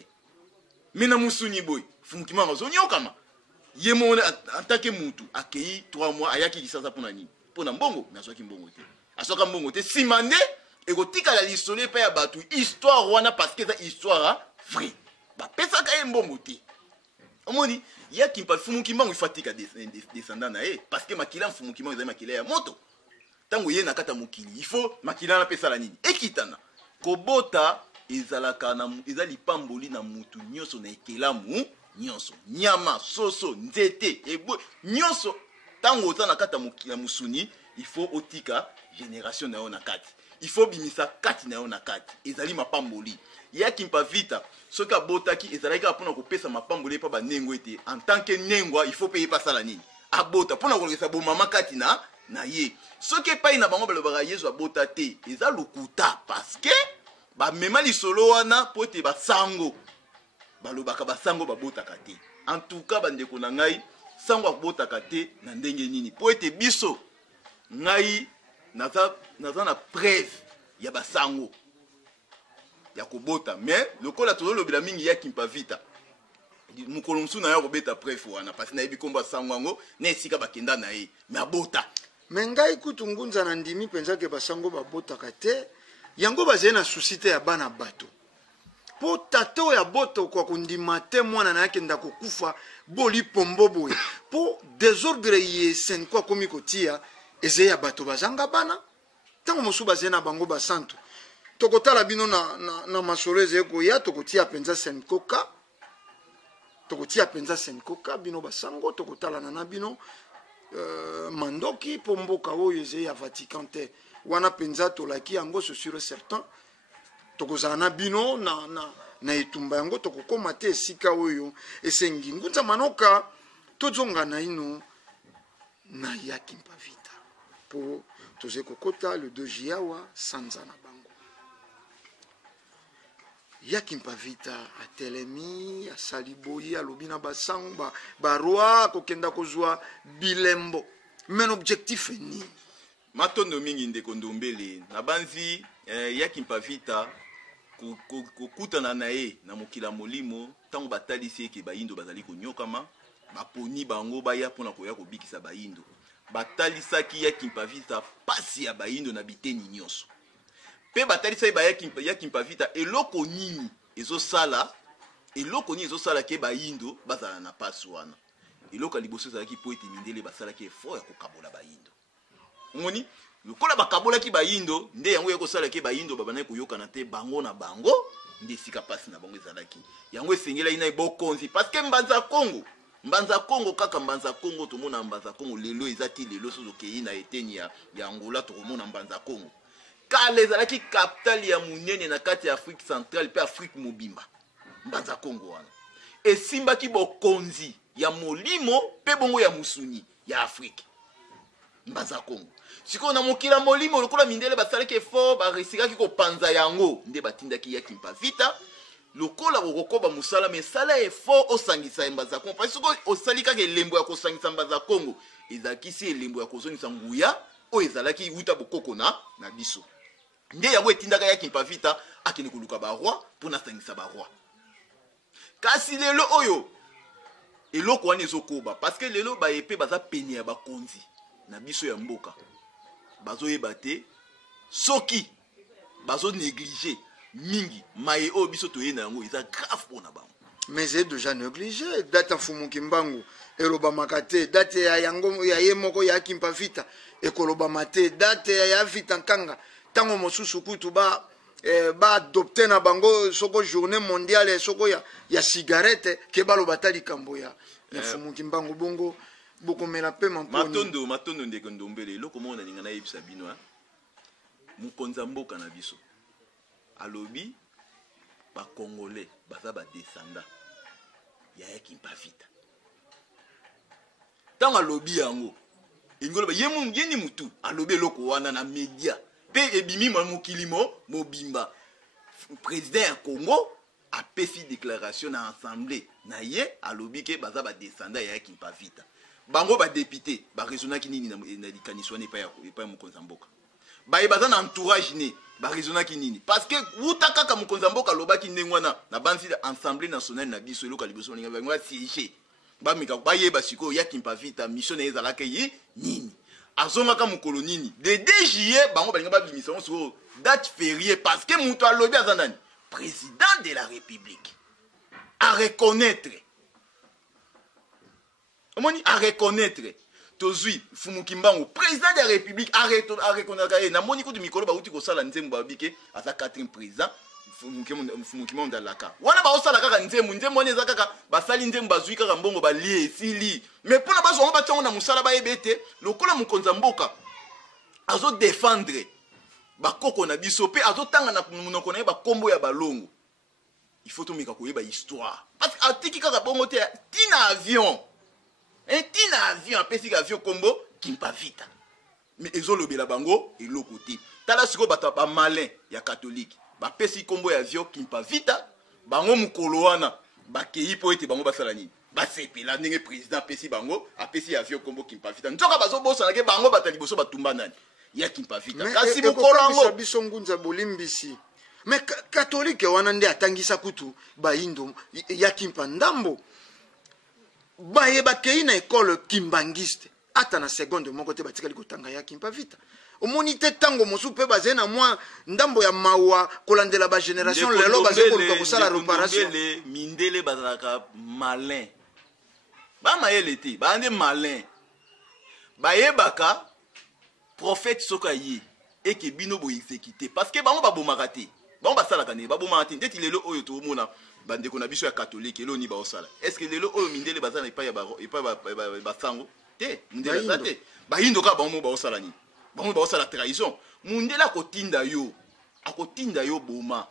mina musuni boy Fumukima ozonyokama ye mona atake mutu akei 3 mois ayaki kisasa pona nini pona mbongo nazwaki mbongo te asoka mbongo te simande egotika la lisole pa ya batu histoire wana parce que ça histoire vrai ba pesa ka mbongo te omoni ya kimpa Fumukima ifatika descendant na parce que makila Fumukima ezali makila ya moto tango ye nakata mokili il faut makila na pesa la nini ekitana kobota ezalaka na ezali pamboli na mutu nyoso na ekelamu nyonso nyama soso nzete ebo nyonso tango oza na kata ya musuni il faut otika génération na yo na kati il faut bimisa kati na yo na kati ezali mapamboli ya kimpa vita soki abotaki ezalaki mpona kopesa mapamboli pa banengo ete en tant que nengwa il faut payer pasala nini abota mpona kolekisa bomama kati na ye soki epai na bango balobaka yezu abota te eza lokuta parce que bamema lisolo wana po ete basango balobaka basango babotaka te en tout cas bandeko na ngai sango abotaka te na ndenge nini po ete biso ngai naza na preuve ya basango ya kobota mais lokola tozolobela mingi ya kimpa vita mokolo mosusu na ya kobeta preuve wana parce que nayebi kombo basango yango na esika bakenda na ye mais abota me ngai kutu ngunza na ndimi mpenza ke basango babotaka te yango bazali na susi te ya bana bato po tata oyo abota kwa kondima te mwana na yake nda kokufa boli pombo boye po desordre ye senko akomi kotia ezali ya bato bazanga bana ntango mosusu bazali na bango basantu tokotala bino na masolo ezali koya tokotia mpenza senkoka bino basango tokotala na bino mandoki po mboka oyo ezali ya Vatican te wana mpenza tolaki yango c'est sûr et certain tokozala na bino na etumba yango tokokoma te esika oyo esengi ngunza manoka tozonga na ino na ya kimpa vita po toze kokota le 2 jiawa sanza na bango ya kimpa vita atelemi asali boyi alobi na basango baroi kokenda kozwa bilembo men objectif ni matondo mingi ndeko ndombele na banzi ya kimpa vita kokutana na ye na mokila molimo ntango batalisi eke bayindo bazali konyokama baponi bango baya mpona koya kobikisa bayindo batalisaki ya kimpa vita pasi ya bayindo na biteni nyonso mpe batalisaki ya kimpa vita eloko nini ezosala ke bayindo bazala na pasi wana eloko ya liboso ezalaki po ete mindele basalaki effort ya kokabola bayindo omoni lokola bakabolaki bayindo nde yango ekosalaki bayindo babandaki koyokana te bango na bango nde esika pasi na bango ezalaki yango esengelaki na bokonzi parce que mbanza Kongo kaka mbanza Kongo tomona mbanza Kongo lelo ezati lelo sozo kei na eteni ya Angola tokomona mbanza Kongo kala ezalaki capitale ya munene na kati ya Afrique centrale pe Afrique mobimba mbanza Kongo wana esimbaki bokonzi ya molimo pe bongo ya musuni ya Afrique mbanza Kongo siko na mokila molimo lokola mindele basalaki effort baresikaki kopanza yango nde batindaki ya kimpa vita lokola kokoba musala mesala effort osangisa mbanza Kongo parce que osalika ke lembo ya kosangisa mbanza Kongo ezakisi lembo ya kozonisa nguya o ezalaki uta bokoko na biso nde yango etindaka ya kimpa vita akini kuluka ba roi pona sangisa ba roi kasi lelo oyo eloko wana ezokoba parce que lelo ba epe baza peni ya bakonzi na biso ya mboka bazoyeba te soki bazo négliger mingi maye oyo biso toyena yango eza grave mpona bango mais c'est déjà négligé date ya Fumukimbangu elobamaka te date ya yango ya ye moko ya kimpa vita ekolobama te date ya vita nkanga ntango mosusu kutu ba adopte na bango soko journée mondiale soko ya cigarette ke baloba ta likambo ya Fumukimbangu bongo bokomela pe matondo ndeko ndombele eloko moko nalinga nayebisa bino mokonza mboka na biso alobi bakongolais baza badesanda ya kimpa vita ntango alobi yango ingoloba yeni mutu alobi eloko wana na media pe ebimi mokili mobimba président ya Congo apesi déclaration na assemblée na ye alobi ke baza badesanda ya kimpa vita bango ba député ba raisonnaki nini na likaniso ne pa ya mokonza mboka baye baza na entourage ne barizonaki nini parce que wuta kaka mokonzi mboka lobaki ndenge wana na banzi assemblée nationale na biso eloka liboso balinga bango siege bamika bayeba sikoyo ya Kimpavita mission ezalaka yi nini azongaka mokolo nini de 2 juillet bango balinga babimisa sikoyo date fériée parce que mutu alobi aza nani président de la république à reconnaître omoni à reconnaître tozui Fumukimbangu président de la république à reconnaître na moni ko de mikolo ba uti ko sala nzembo babike asa 4e président Fumukimbangu dalaka wana ba osala kaka nzembo neza kaka basali nzembo bazui kaka mbongo balie fili mais pona bazongo batango na musala ba ebete lokola mukonza mboka azo défendre bakoko na biso pe azo tanga na munoko na ba kombo ya balongo il faut to mika ko yeba histoire parce que atiki kaka bongo te tina avion tina avion apesi avion kombo Kimpavita mais ezolobela bango eloko te tala siko bato ba malin ya catholique bapesi kombo ya avion Kimpavita bango mukolo wana bakei po ete bango basala nini basepela ndenge président apesi bango apesi avion kombo Kimpavita nzoka bazobosa ke bango bataliboso batumba nani ya Kimpavita kasi mukolo ngo biso ngunza bolimbisi mais catholique wana nde atangisa kutu baindo ya Kimpandambo baye bakei na école kimbangiste ata na seconde moko te batikali kotanga ya Kimpavita omoni te tango mosu pe bazena mwa ndambo ya mawa kolandela ba génération lelo bazekoluka kosala réparation mindele bazalaka malin ba mayele te bande malin bayebaka prophète soka yi eke bino bo exécuter parce que bango babomaka te bango basalaka ne babomaka te ndeti lelo oyo to mona bandeko na biso ya catholique elo ni ba osala est-ce que lelo oyo mindele bazana ipa ya basango te mindele bazate bayindo ka bango ba osala ni bango ba osala trahison mundele akotinda yo boma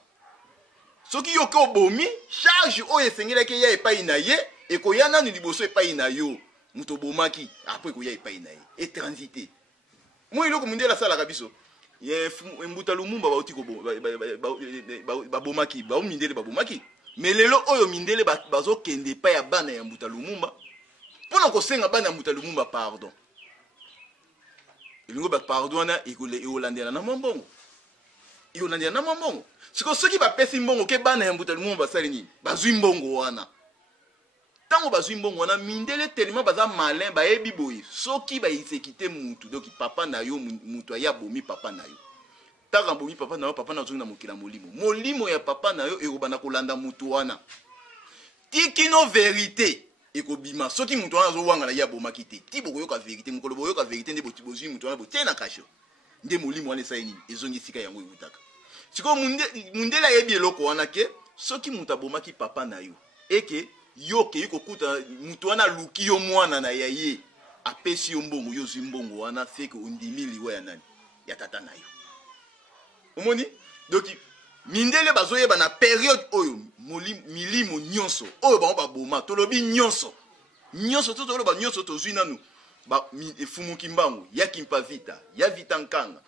soki yo ko bomi charge oyo esengelaki ya epai na ye ekoyana ni liboso epai na yo muto bomaki après ko ya epai na ye et transité moi iloko mundele asala ka biso ye mbuta lumumba ba otiko ba bomaki ba mindele ba bomaki mais lelo oyo mindele bazo kende pa ya bana ya mbuta lumumba pona ko senga bana ya mbuta lumumba pardon ilingo ba pardon na ikolandela na mbongo ikolandela na mbongo siko soki ba pesi mbongo ke bana ya mbuta lumumba basali nini bazui mbongo wana tango bazui mbongo wana mindele tellement baza malin ba yebi boye soki ba isekite mutu donc papa na yo mutu ya bomi papa na yo taka bomi papa na yo papa na zuna mokila molimo ya papa na yo ekobana kolanda mutu wana tikino vérité ekobima soki mutu wana zo wanga na ya bomaki te ti bokoyoka vérité mukolo boyoka vérité nde botibozui mutu wana botena kasho nde molimo wana esaini ezongi sika yango ebutaka siko mundela yebi eloko wana ke soki mutu abomaki papa na yo eke yo ke kokuta mutu wana luki yo mwana na yaye apesi yo mbongo yo zwi mbongo wana feke ondimi liwa ya nani ya tata na yo omoni donc mindele bazoyeba na période oyo milimo nyonso oyo bango baboma tolobi nyonso to toloba nyonso tozwi nanu Fumukimbangu ya Kimpavita ya Vita Nkanga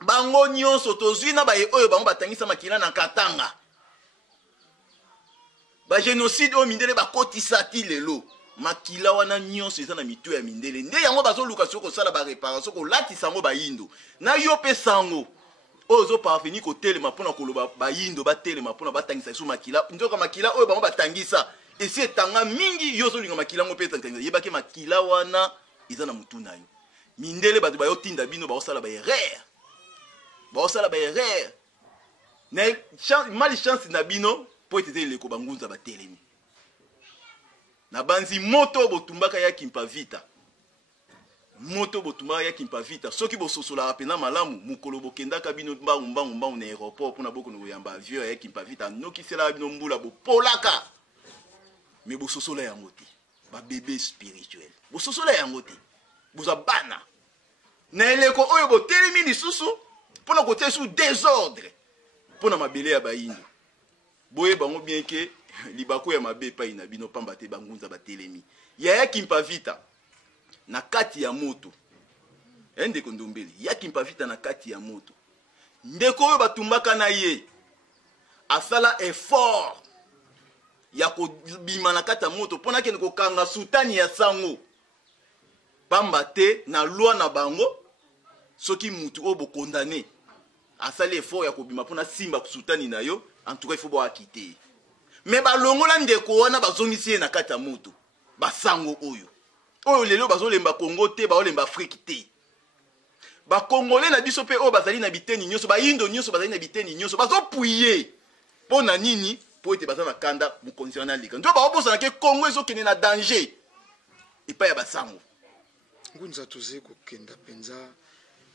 bango nyonso tozwi na baye oyo bango batangisa makila na Katanga ba génocide oyo mindele bakotisa ti lelo makila wana nyonso eza na mitu ya mindele nde yango bazoluka soko kosala ba réparation kolatisa yango bayindo na yo pe sango ozo parvenir ko telema pona koloba bayindo ba telema pona batangisa so makila ndoka makila oyo bango batangisa esi etanga mingi yo zo linga makila ngo pe tangisa yebake makila wana eza na mutu na yo mindele bato bayo tinda bino ba osala ba erreur na malchance na bino po etete leko bangunza ba telemi na banzi moto botumbaka ya Kimpavita soki bososola apena malamu mukolo bokendaka bino mbangu na aéroport pona boko no yamba avion ya Kimpavita noki sela bino mbula bopolaka me bososola ya moti ba bébé spirituel bososola ya moti bozabana na eleko oyo botelemi lisusu pona kote sous désordre pona mabele ya bayini boye bango bien ke libako ya mabe pa ina bino pamba te bangunza batelemi ya Kimpavita na kati ya moto ndeko ndombeli ya Kimpavita na kati ya moto ndeko oyo batumbaka na ye asala effort ya kobima na kati ya moto pona kende kokanga sultani ya sango pamba te na loi na bango soki mutu oyo bokondane asali effort ya kobima mpona simba sultani na yo en tout cas il faut boakite mais balongola ndeko wana bazongisi ye na kati ya moto basango oyo lelo bazolemba Congo te baolemba Afrique te bakongole na biso pe oyo bazali na biteni nyonso bayindo nyonso bazali na biteni nyonso bazopuye mpo na nini mpo ete baza na kanda mokonzi wana lika nto baobosanake Congo ezokende na danger epai ya basango ngunza tozali kokenda mpenza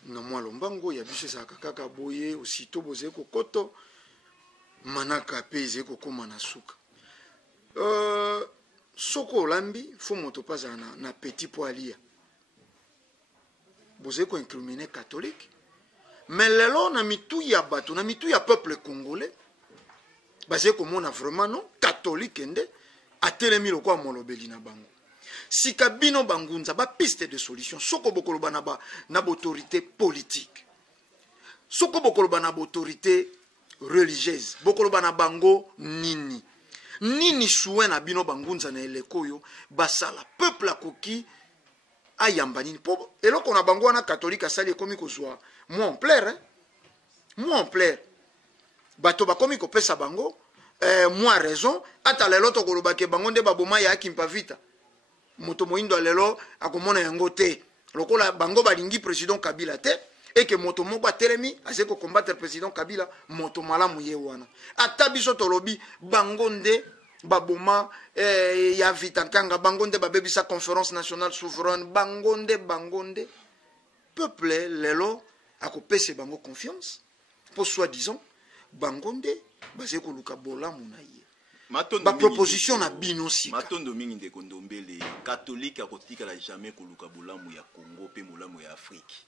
na mwa lombango ya biso ezalaka kaka boye osito bozali kokoto manaka mpe ezali kokóma na suka soko olambi fo moto mpe azala na petit po alia bozali koincrimine catholique mais lelo na mitu ya bato na mitu ya peuple congolais bazali komona vraiment non catholique nde atelemi lokola molobeli na bango sika bino bangunza ba piste de solution soko bokoloba na autorité politique soko bokoloba na autorité religieuse bokoloba na bango nini souhait na bino bangunza na eleko oyo basala peuple akoki ayamba nini po eloko na bango wana catholique asali ekomi kozwa moi en plaire bato bakomi kopesa bango moi raison ata lelo tokolobake bango nde baboma ya akimpa vita moto moindo lelo akomona yango te lokola bango balingi président Kabila te eke moto moko atelemi azali combattre président Kabila moto malamu ye wana ata biso tolobi bango nde baboma ya vita kanga bango nde babebisa conférence nationale souveraine bango nde peuple lelo akopesa bango confiance pour soi-disant bango nde bazali koluka bolamu na ye ba proposition na bino sika matondo mingi ndeko Ndombele catholique akotikala jamais koluka bolamu ya Congo pe bolamu ya Afrique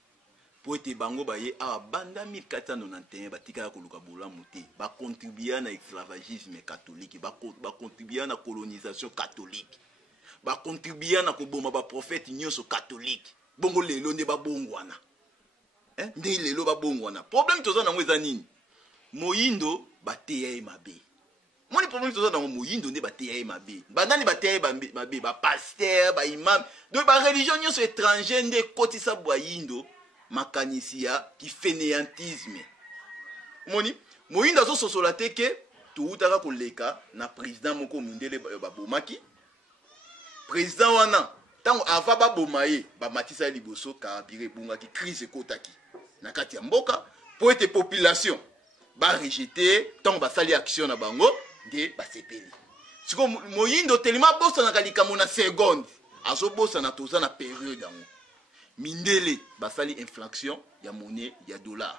po ete bango baye a banda 1491 batikala koluka bolamu te ba contribuer na esclavagisme catholique ba contribuer na colonisation catholique ba contribuer na koboma ba prophète nyonso catholique bongo lelo nde ba bongwana nde lelo ba bongwana problème toza na ngweza nini moyindo bateya mabe moni problème toza na moyindo nde bateya mabe bandani bateya mabe ba pasteur ba imam donc ba religion nyonso étranger nde kotisa boyindo makanisi ya kifainéantisme moni moyindo azososola te ke toutaka koleka na président moko mindele babomaki président wana tango ava baboma ye bamatisa liboso karabire ebungaki crise ekotaki na kati ya mboka po ete population ba rejeter tango basali action na bango nde basepeli siko moyindo telema bosanaka likambo na seconde azobosana toza na période yango mindele basali inflation ya monnaie ya dollar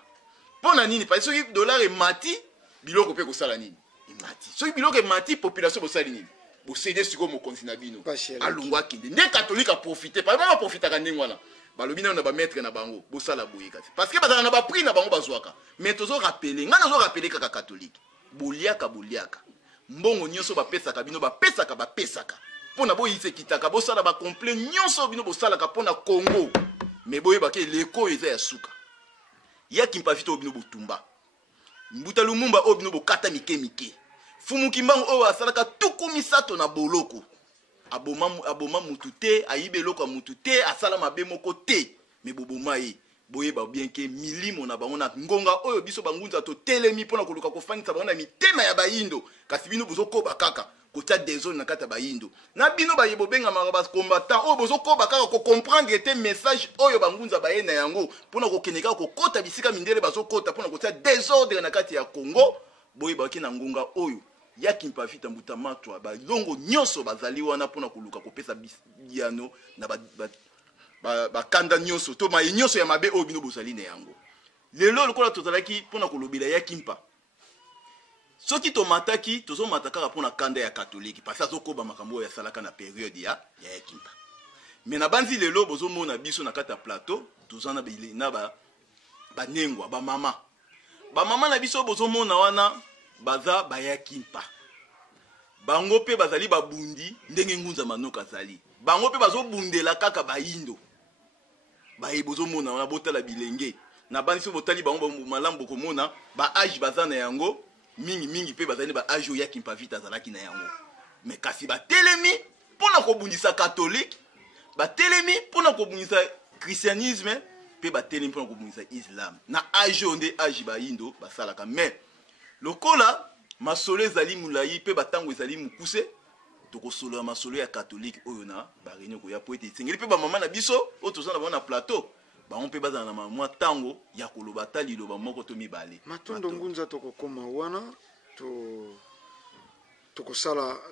pona nini parce que dollar emati biloko pe kosala nini emati soki biloko emati population bosali nini bosede siko mokonzi na bino alungwa kinde nde catholique a profiter par exemple profitaka ndenge wana balobi na ba maître na bango bosala boye kati parce que bazala na ba prix na bango bazwaka mais tozo rappeler nga nazo rappeler kaka catholique boliaka mbongo nyonso bapesaka bino bapesaka pona boyise kitaka bosala ba complet nyonso bino bosalaka pona Congo mais boyebaka leko eza ya suka yaki mpavito bino botumba mbuta lumumba o bino bokata mike fumu kimbango o asalaka tuku misato na boloko aboma mutu te ayibe eloko ya mutu te asala mabe moko te me boboma ye boyeba bien ke milimo na bango na ngonga oyo biso bangunza to telemi pona koluka kofanisa bango na mitema ya bayindo kasi bino bozokoba kaka kotia désordre na kata bayindo na bino bayebo benga maka combattant oyo bozokoba kaka ko comprendre te message oyo bangunza baye na yango pona kokeneka kokota bisika mindele bazokota pona kotia désordre na kati ya Congo boyeba ke na ngonga oyo yaki mpafita mbuta matwa balongo nyonso bazali wana pona koluka kopesa biano na bakanda nyonso to mai nyonso ya mabe oyo bino bozali na yango lelo lokola tozalaki pona kolobela yaki mpa soki tomataki tozomata kaka pona kanda ya catholique parce azokoba makambo oyo yasalaka na période ya yaki mpa mais na banzi lelo bozomona biso na kata plateau tozana na banengwa bamama na biso bozomona wana baza bayaki mpa bango pe bazali babundi ndenge ngunza manoka zali bango pe bazobundela kaka bayindo bayebozomona wana botala bilenge na banso botali bango malamu bokomona ba age bazana yango mingi pe bazali ba age yaki mpa vita zalaki na yango mais kasi batelemi pona kobundisa catholique batelemi pona kobundisa christianisme pe bateli mpona kobungisa islam na age onde age bayindo basalaka mais lokola masolo ezali mulai pe batango ezali mukuse tokosolola masolo ya catholique oyo na baréunion koya po ete esengeli mpe bamama na biso oyo toza na bango na plateau bango mpe bazala na mwa ntango ya koloba ata liloba moko to mibale matondo ngunza tokokoma wana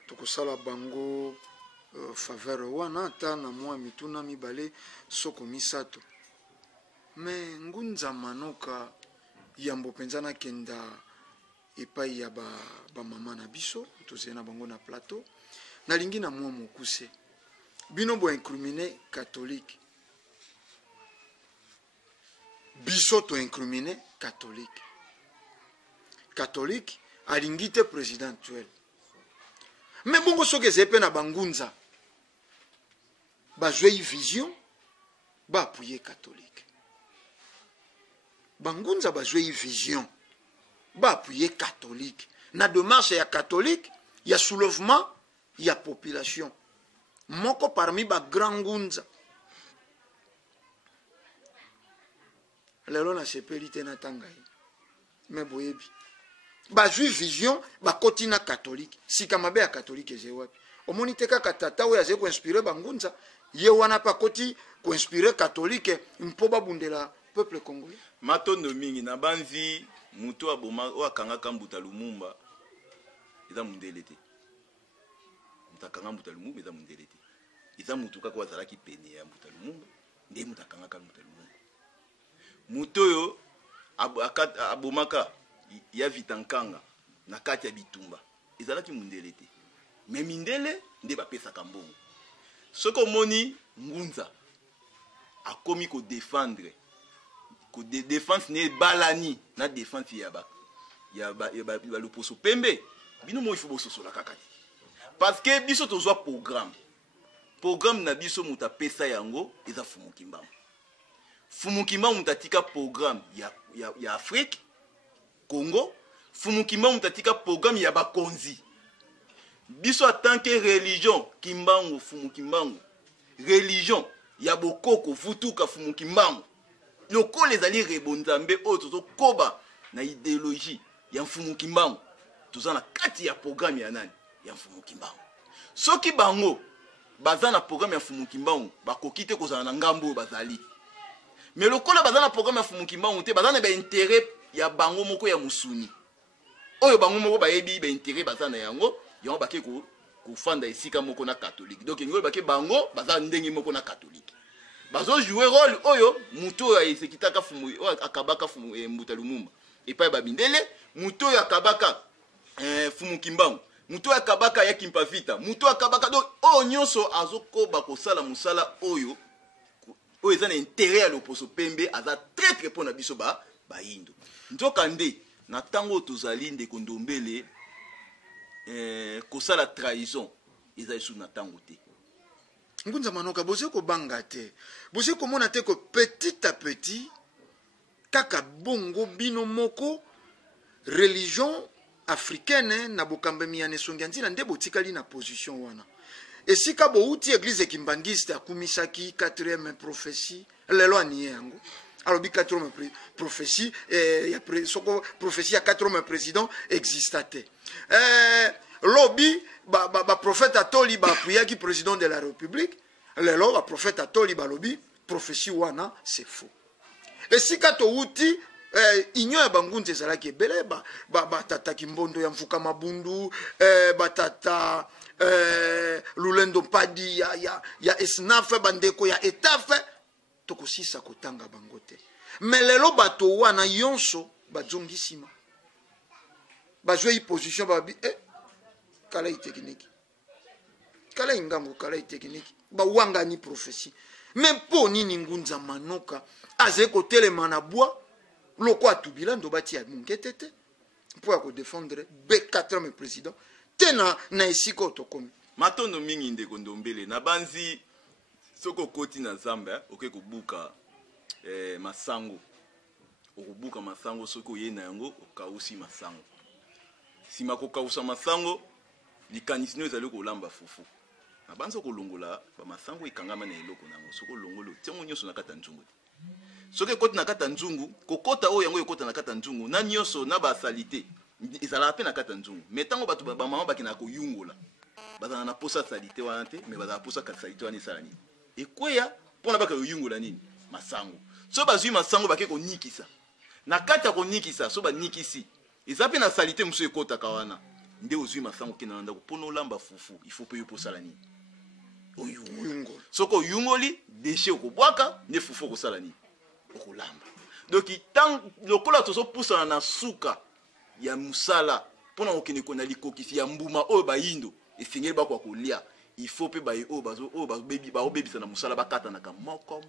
tokosala bango faveur wana ata na mwa mituna mibale soko misato me ngunza manoka yambo mpenza nakenda epai ya bamama na biso tozali na bango na plateau nalingi na mwa mokuse bino bo incrimine catholique biso to incrimine catholique alingi te président actuel mais bongo soki ezali mpe na bangunza bazwei vision baapuye catholique bangunza bazwei vision baapuye catholique na démarche ya catholique ya soulèvement ya population moko parmi bagrand ngunza lelo nasepeli te natanga ye me boyebi bazwi vision bakoti na catholique sika mabe ya catholique ezali wapi omoni te kaka tata oyo azali koinspire bangunza ye wana mpe akoti koinspire catholique mpo babundela peuple congolais matondo mingi na banzi mutu aboma oyo akangaka mbuta lumumba eza mundele te mutu akanga mbuta lumumba eza mundele te eza mutu kaka oyo azalaki pene ya mbuta lumumba nde mutu akangaka mbuta lumumba mutu oyo abomaka ya vitankanga na kati ya bitumba ezalaki mundele te me mindele nde bapesaka mbongo soki omoni ngunza akomi kodefendre défense ne balani na défense ya baloposo pembe bino mo ifo bososola kaka parce que biso tozwa programme na biso muta pesa yango eza Fumukimba mutatika programme ya Afrique Congo Fumukimba mutatika programme ya bakonzi biso en tant que religion kimbangu Fumukimbangu religion ya bokoko futuka Fumukimbangu loko les alliés rebonzambe oyo koba na idéologie ya Fumukimbangu toza na kati ya programme ya nani ya Fumukimbangu soki bango baza na programme ya Fumukimbangu bakoki te kozala na ngambo bazali mais lokola baza na programme ya Fumukimbangu te baza na ba intérêt ya bango moko ya musuni oyo bango moko bayebi ba intérêt baza na yango bake ko fanda esika moko na catholique donc ngo bake bango baza ndenge moko na catholique bazo jouer rôle oyo muto ya esekitaka fumu akabaka fumu mbuta lumumba epai babindele muto ya kabaka Fumukimbangu muto ya kabaka ya kimpavita muto ya kabaka donc o nyonso azokoba kosala musala oyo eza na intérêt ya loposo pembe aza très pona biso ba yindo nzoka nde na tango tozali ndeko Ndombele kosala trahison eza isu na tango te ngunza manoka boze ko banga te boze ko mona te ko petit à petit kaka bongo bino moko religion africaine na bokambe miyane songi nzila nde botikali na position wana esika bouti église kimbangiste akumisaki 4e prophétie lelo aniye yango alobi 4e prophétie ya soko prophétie ya 4e président existate lobi ba prophète atoli ba apuyaki président de la république lelo ba prophète atoli ba lobi prophétie wana c'est faux esika to uti inyo ya bangunze ezalaki ebele batata kimbondo ya mfuka mabundu batata lulendo padi ya esnafe bandeko ya etafe tokosisa kotanga bango te mais lelo bato wana yonso bazongisima bazwei position babi kala technique kala ingambo kala technique bawangani prophétie même po nini ngunza manoka aze kotelema na bois loko atubila ndo bati ya mungete te pour ya ko défendre B4e président tena na esiko tokomi matondo mingi ndeko Ndombele na banzi soko koti na Zambia oke kubuka masango okubuka masango soko yena yango okausi masango sima ko kausa masango likanisi no ezali kolamba fufu na banzo kolongola ba masango ikangama na eloko nango soko longolo tiamo nyoso na kata nzungu soki kota na kata nzungu kokota oyo yango ekota na kata nzungu na nyonso na basalite ezalaka mpe na kata nzungu mais ntango bato bamama bakendaka koyungola bazala na posa salite wana te mais bazala posa kata salite wana esala nini ekweya mpona baka koyungola nini masango so bazwi masango bake konikisa na kati ya konikisa so banikisi eza mpe na salite mosusu ekotaka wana nde ozwi masango okenda na ndako mpona olamba fufu ifo mpe yo posala nini oyungola soki oyungoli deshe okobwaka nde fufu okosala nini okolamba donc lokola tozopusana na suka ya musala mpona kokende kona likokisi ya mbuma oyo bayindo esengeli bakwa kolia ifo mpe baye oyo baobebisa na musala bakatanaka moko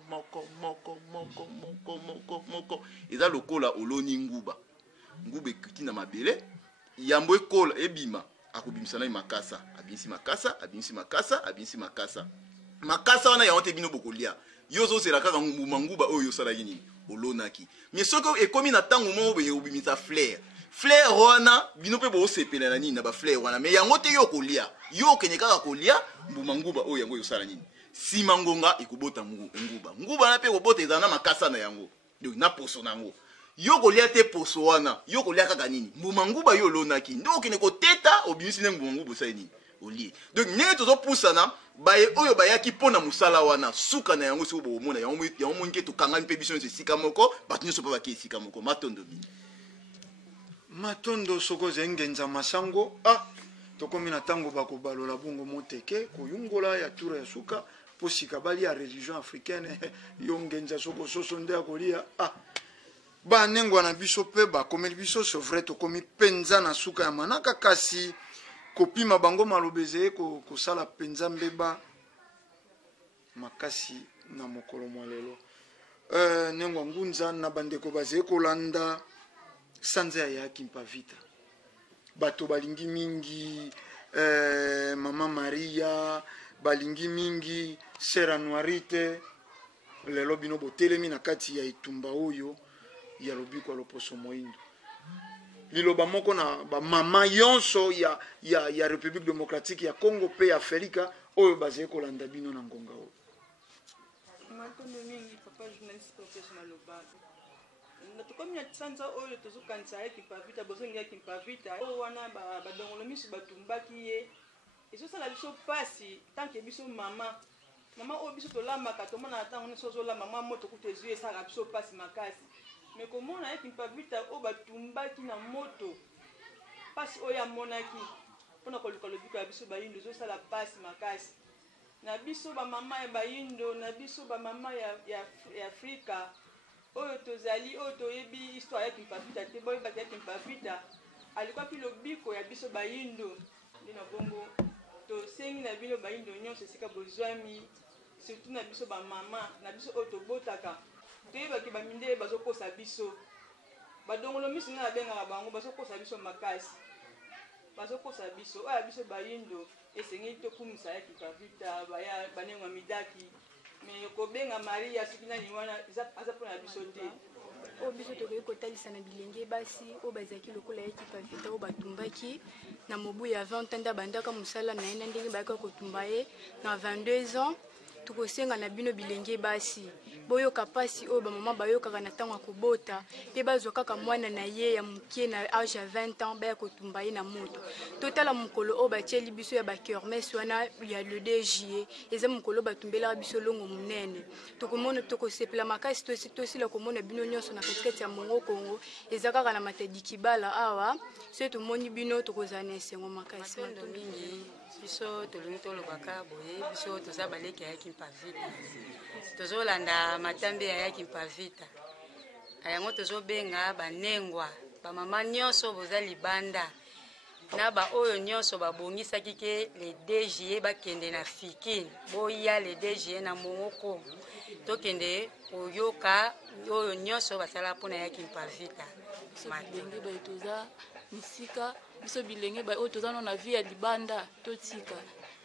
eza lokola oloni nguba ekiti na mabele yambo ekola ebima akobimisa naye makasa abimisi makasa wana yango te bino bokolia yo ozosela kaka nguba oyo osalaki nini olonaki mais soki ekomi na ntango moko boye obimisa fleur wana bino mpe boosepela na nini na bafleur wana mais yango te yo okolia yo okende kaka kolia mbuma nguba oyo yango osala nini nsima ngonga ekobota nguba na mpe kobota ezala na makasa na yango donc na poso na yango yo kolia te poso wana yo kolia kaka nini mbuma nguba yo olonaki nde okende koteta obimisi nde mbuma nguba osali nini olie donc ndenge tozopusana baye oyo bayaki mpona mosala wana suka na yango soki bokomona yango monike tokangani mpe biso nyonso esika moko bato nyonso mpe baki esika moko matondo bini matondo soko zengenza masango tokomi na ntango bakobalola bongo moteke koyungola ya tura ya suka mpo sika balia religion africaine yo ngenza soko soso nde akolia banengwa na biso mpe bakomeli biso c'est vrai tokomi mpenza na suka ya manaka kasi kopima bango maloba ezeye kosala mpenza mbeba makasi na mokolo mwa lelo nengo ngunza na bandeko bazeye kolanda sanza ya yaki mpavita bato balingi mingi mama Maria balingi mingi sera noirite lelo bino botelemi na kati ya etumba oyo ya lobiko ya loposo moindo liloba moko na bamama yonso ya République démocratique ya Congo pe ya Afrika oyo bazeye kolanda bino na ngonga oyo matondo mingi papa journaliste professeur maloba natukomi na sanza oyo tozokanisa ye kimpavita bozongi ya kimpavita oyo wana badongolo miso batumbaki ye ezosala biso pasi tanke biso mama oyo biso tolambaka tomona ntango nyonso ozolamba mwa moto kutu ezwi esalaka biso pasi makasi mais komona ye kimpavita oyo batumbaki na moto pasi oyo amonaki mpona koluka lobiko ya biso bayindo ezosala pasi makasi na biso bamama ya bayindo na biso bamama ya Afrika oyo tozali oyo toyebi histoire ya kimpavita te boyebaki ya kimpavita alikwaki lobiko ya biso bayindo nde na bongo tosengi na bino bayindo nyonso esika bozwami surtout na biso bamama na biso oyo tobotaka toyebaki bamindele bazokosa biso badongolo miso na babengaka bango bazokosa biso makasi bazokosa biso oyo ya biso bayindo esengeli tokumisa ya kimpavita banengwa midaki mais kobenga Maria soki nani wana aza mpona biso te oyo biso tokoki kotalisa na bilenge basi oyo bazalaki lokola ya kimpavita oyo batumbaki na mobu ya 20 ans nde abandaka mosala na ye na ndenge bayaka kotumba ye na 22 ans tokosenga na bino bilenge basi boyoka pasi oyo bamama bayokaka na ntango ya kobota mpe bazwa kaka mwana na ye ya mokie na age ya 20 ans baya kotumba ye na moto totala mokolo oyo batieli biso ya bakermese wana ya le 2 juillet eza mokolo oyo batumbelaka biso longo monene tokomona tokosepela makasi tosila komona bino nyonso na katikati ya mongo kongo eza kaka na matadi kibala awa so tomoni bino tokozala na esengo makasi mingi biso tolingi tolobaka boye biso toza baleki ya kimpavita tozolanda matambe ya kimpavita yango tozobenga banengwa bamama nyonso boza libanda na baoyo nyonso babongisaki ke le 2 juillet bakende na fikine boya le 2 juillet na mongoko tokende koyoka oyo nyonso basala mpona ya kimpavita bilenge baye toza misika biso bilenge baye oyo toza na vie ya libanda totika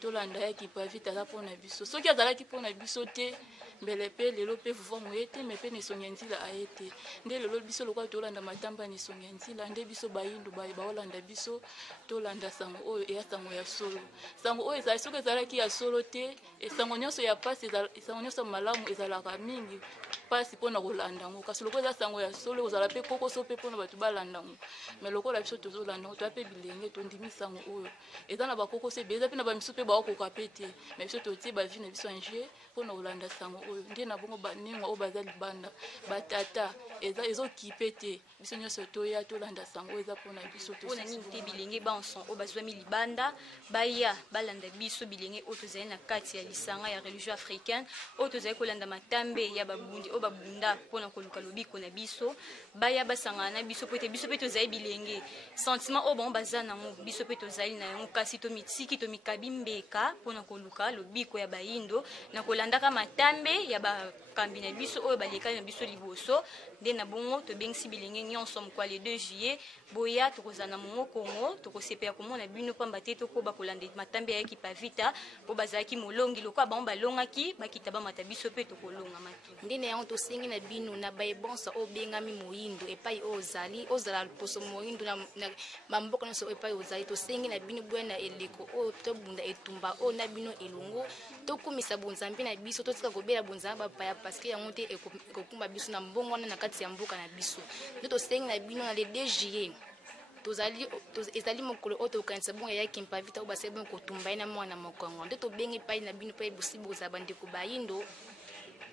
tolanda ya kimpavita aza mpona biso soki azalaki mpona biso te mbele mpe lelo mpe vuva moye te me mpe na esongi ya nzela aye te nde lelo biso lokola tolanda matamba na esongi ya nzela nde biso bayindu baye baolanda biso tolanda sango oyo eya sango ya solo sango oyo ezali soki ezalaki ya solo te esango nyonso ya pasi esango nyonso malamu ezalaka mingi mpasi mpona kolanda yango kasi lokola eza sango ya solo kozala mpe kokoso mpe mpona bato balanda yango mais lokola biso tozolanda yango toya mpe bilenge tondimi sango oyo eza na bakokoso ebele eza mpe na bamisu mpe baokoka mpe te mais biso totie bavi na biso angie mpona kolanda sango oyo nde na bongo baningwa oyo baza libanda batata ezokipe te biso nyonso toya tolanda sango eza mpona biso mpona nini te bilenge banson oyo bazwami libanda baya balanda biso bilenge oyo tozali na kati ya lisanga ya religion africaine oyo tozali kolanda matambe ya babundi oyo babunda mpona koluka lobiko na biso baya basangana na biso po ete biso mpe tozali bilenge sentiment oyo bango baza nango biso mpe tozali na yango kasi tomitiki tomikabi mbeka mpona koluka lobiko ya bayindo na kolandaka matambe ya bakambi na biso oyo balekali na biso liboso nde na bongo tobengisi bilenge nyonso mokwa le 2 juillet boya tokozala na mongo kongo tokosepela komona bino pamba te tokoba kolanda matambe yaki pavita po bazalaki molongi lokola bango balongaki bakita bamata biso mpe tokolonga matu nde na yango tosengi na bino na bayebonsa obengami moyindo epai oyo ozali ozala liposo moyindo na bamboka nyonso epai ozali tosengi na bino boya na eleko oyo tobunda etumba oyo na bino elongo tokumisa bonzambe na biso totika kobela bonzambe bapaya parceke yango te ekokumba biso na mbongo wana na kati ya mboka na biso nde tosengi na bino na le 2 juillet ezali mokolo oyo tokanisa bongo yaki mpavita oyo basali bongo kotumba ye na mwana mokongo nde tobengi epai na bino epai bosibu kozala bandeko bayindo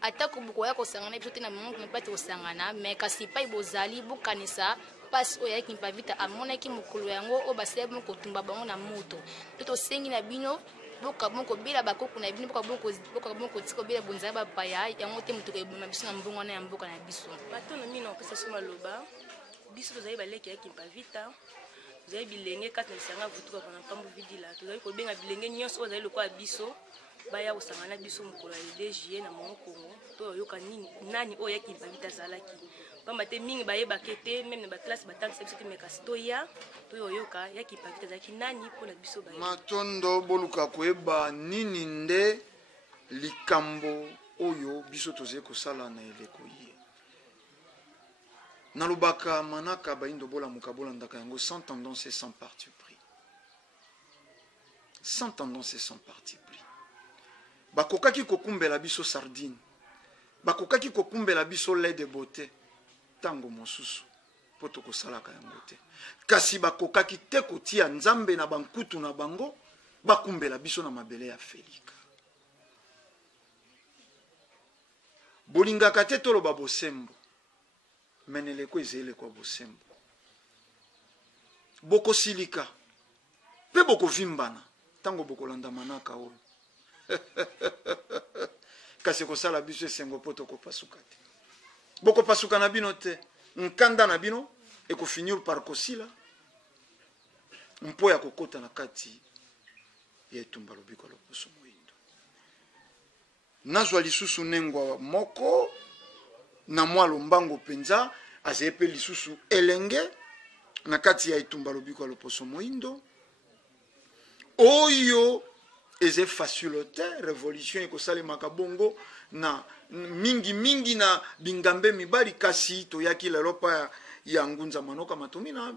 atako bokoya kosangana biso te na mongo mpe te kosangana mais kasi epai bozali bokanisa mpasi oyo yaki mpavita amonaki mokolo yango oyo basali bongo kotumba bango na moto nde tosengi na bino boka bongo kobela bakoko na bino boka bongo kotika kobela bonzala bapaya yango te moto koyeboma biso na mbongo wana ya mboka na biso batonomi na okesa so maloba biso tozali baleki yaki mpavita tozali bilenge kati na lisanga kotuka kona mpambo vidila tozali kobenga bilenge nyonso oyo ozali lokola biso baya kosangana biso mokolo ya 2 juillet na mongo kongo to oyoka nani oyo yaki mpavita azalaki pamba te mingi bayebake te meme na baklase batangisa biso te me kasi toya toyoyoka yaki mpavita azalaki nani mpona biso matondo boluka koyeba nini nde likambo oyo biso tozali kosala na eleko ye nalobaka manaka bayindo bolamuka bolandaka yango sans tendance et sans parti pris sans tendance et sans parti pris bakokaki kokumbela biso sardine bakokaki kokumbela biso lait de beauté tango mosusu po tokosalaka yango te kasi bakokaki te kotia nzambe na bankutu na bango bakumbela biso na mabele ya felika bolingaka te toloba bosembo meneleko ezele kwa bosembo bokosilika mpe bokovimbana tango bokolanda manaka oyo kasi kosala biso esengo po tokopasuka te bokopasuka na bino te nkanda na bino ekofinir par kosila mpo ya kokota na kati ya etumba lobiko ya loposo moyindo nazwa lisusu nengwa moko na mwa lombango mpenza azali mpe lisusu elenge na kati ya etumba lobiko ya loposo moyindo oyo eze facile te révolution ekosalemaka bongo na mingi na bingambe mibali kasi toyaki lelo pa ya ngunza manoka matomi na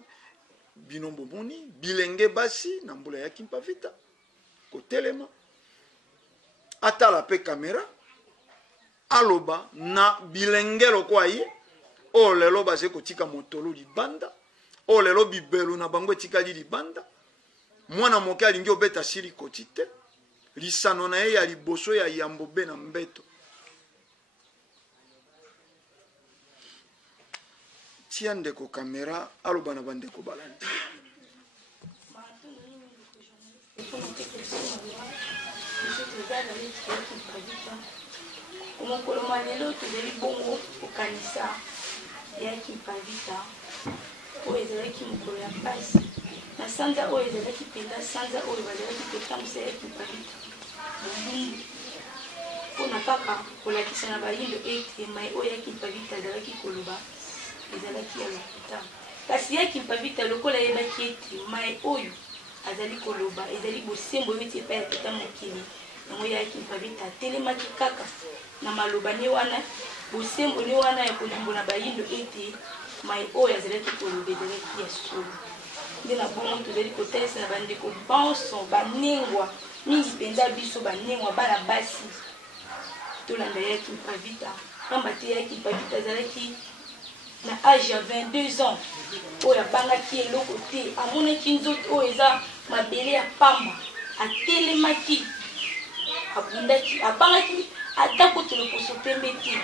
bino bomoni bilenge basi na mbula yaki mpavita kotelema atala pe kamera aloba na bilenge lokwa ye o lelo baze kotika motolo libanda o lelo bibelu na bango etikali libanda mwana moke alingi obeta sili koti te lisano na ye ya liboso ya yambo be na mbeto tia ndeko kamera aloba na bandeko balandi mokolo mwa lelo tozali bongo kokanisa yaki mpavita oyo ezalaki mokolo ya mpasi na sanza oyo ezalaki mpenza sanza oyo bazalaki kotambusa yaki mpavita bolumbu mpona kaka kolakisa na bayindo ete mai oyo yaki mpavita azalaki koloba ezalaki ya lokuta kasi yaki mpavita lokola yebaki ete mai oyo azali koloba ezali bosembo eti epai ya tata mokili yango yaki mpavita atelemaki kaka na maloba ne wana bosembo ne wana ya kolimbo na bayindo ete mai oyo azalaki koloba ezalaki ya solo nde na bongo tozali kotalisa na bandeko banso banengwa mingi mpenza biso banengwa bana basi tolanda yaki mpavita pamba te yaki mpavita azalaki na age ya 22 ans oyo abangaki eloko te amonaki nzoto oyo eza mabele ya pamba atelemaki abundaki abangaki atako toloposo pembe te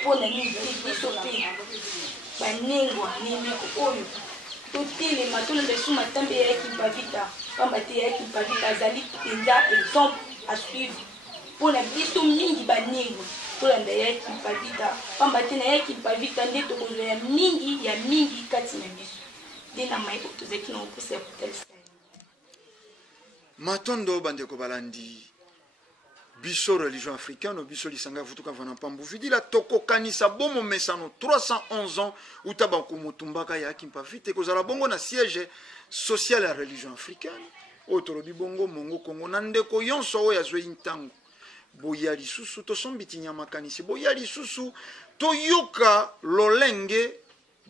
mpo na nini te biso mpe banengwa mimeko oyo totelema tolanda su matambe yayaki mpavita pamba te yayaki mpavita azali mpenza exemple à suivre mpo na biso mingi banengwa tolanda yayaki mpavita pamba te na yayaki mpavita nde tokozwa ya mingi kati na biso nde na mai oyo tozalaki na kokosa ya kotalisa matondo bandeko balandi biso religion africaine biso lisanga vutuka vana pambu vidila tokokanisa bomo mesano 311 ans uta bakomutumbaka yaki mpavite kozala bongo na siège social ya religion africaine oyo tolobi bongo mongo kongo na ndeko yonso oyo azwi ntango boya lisusu tosombiti nyamakanisi boya lisusu toyoka lolenge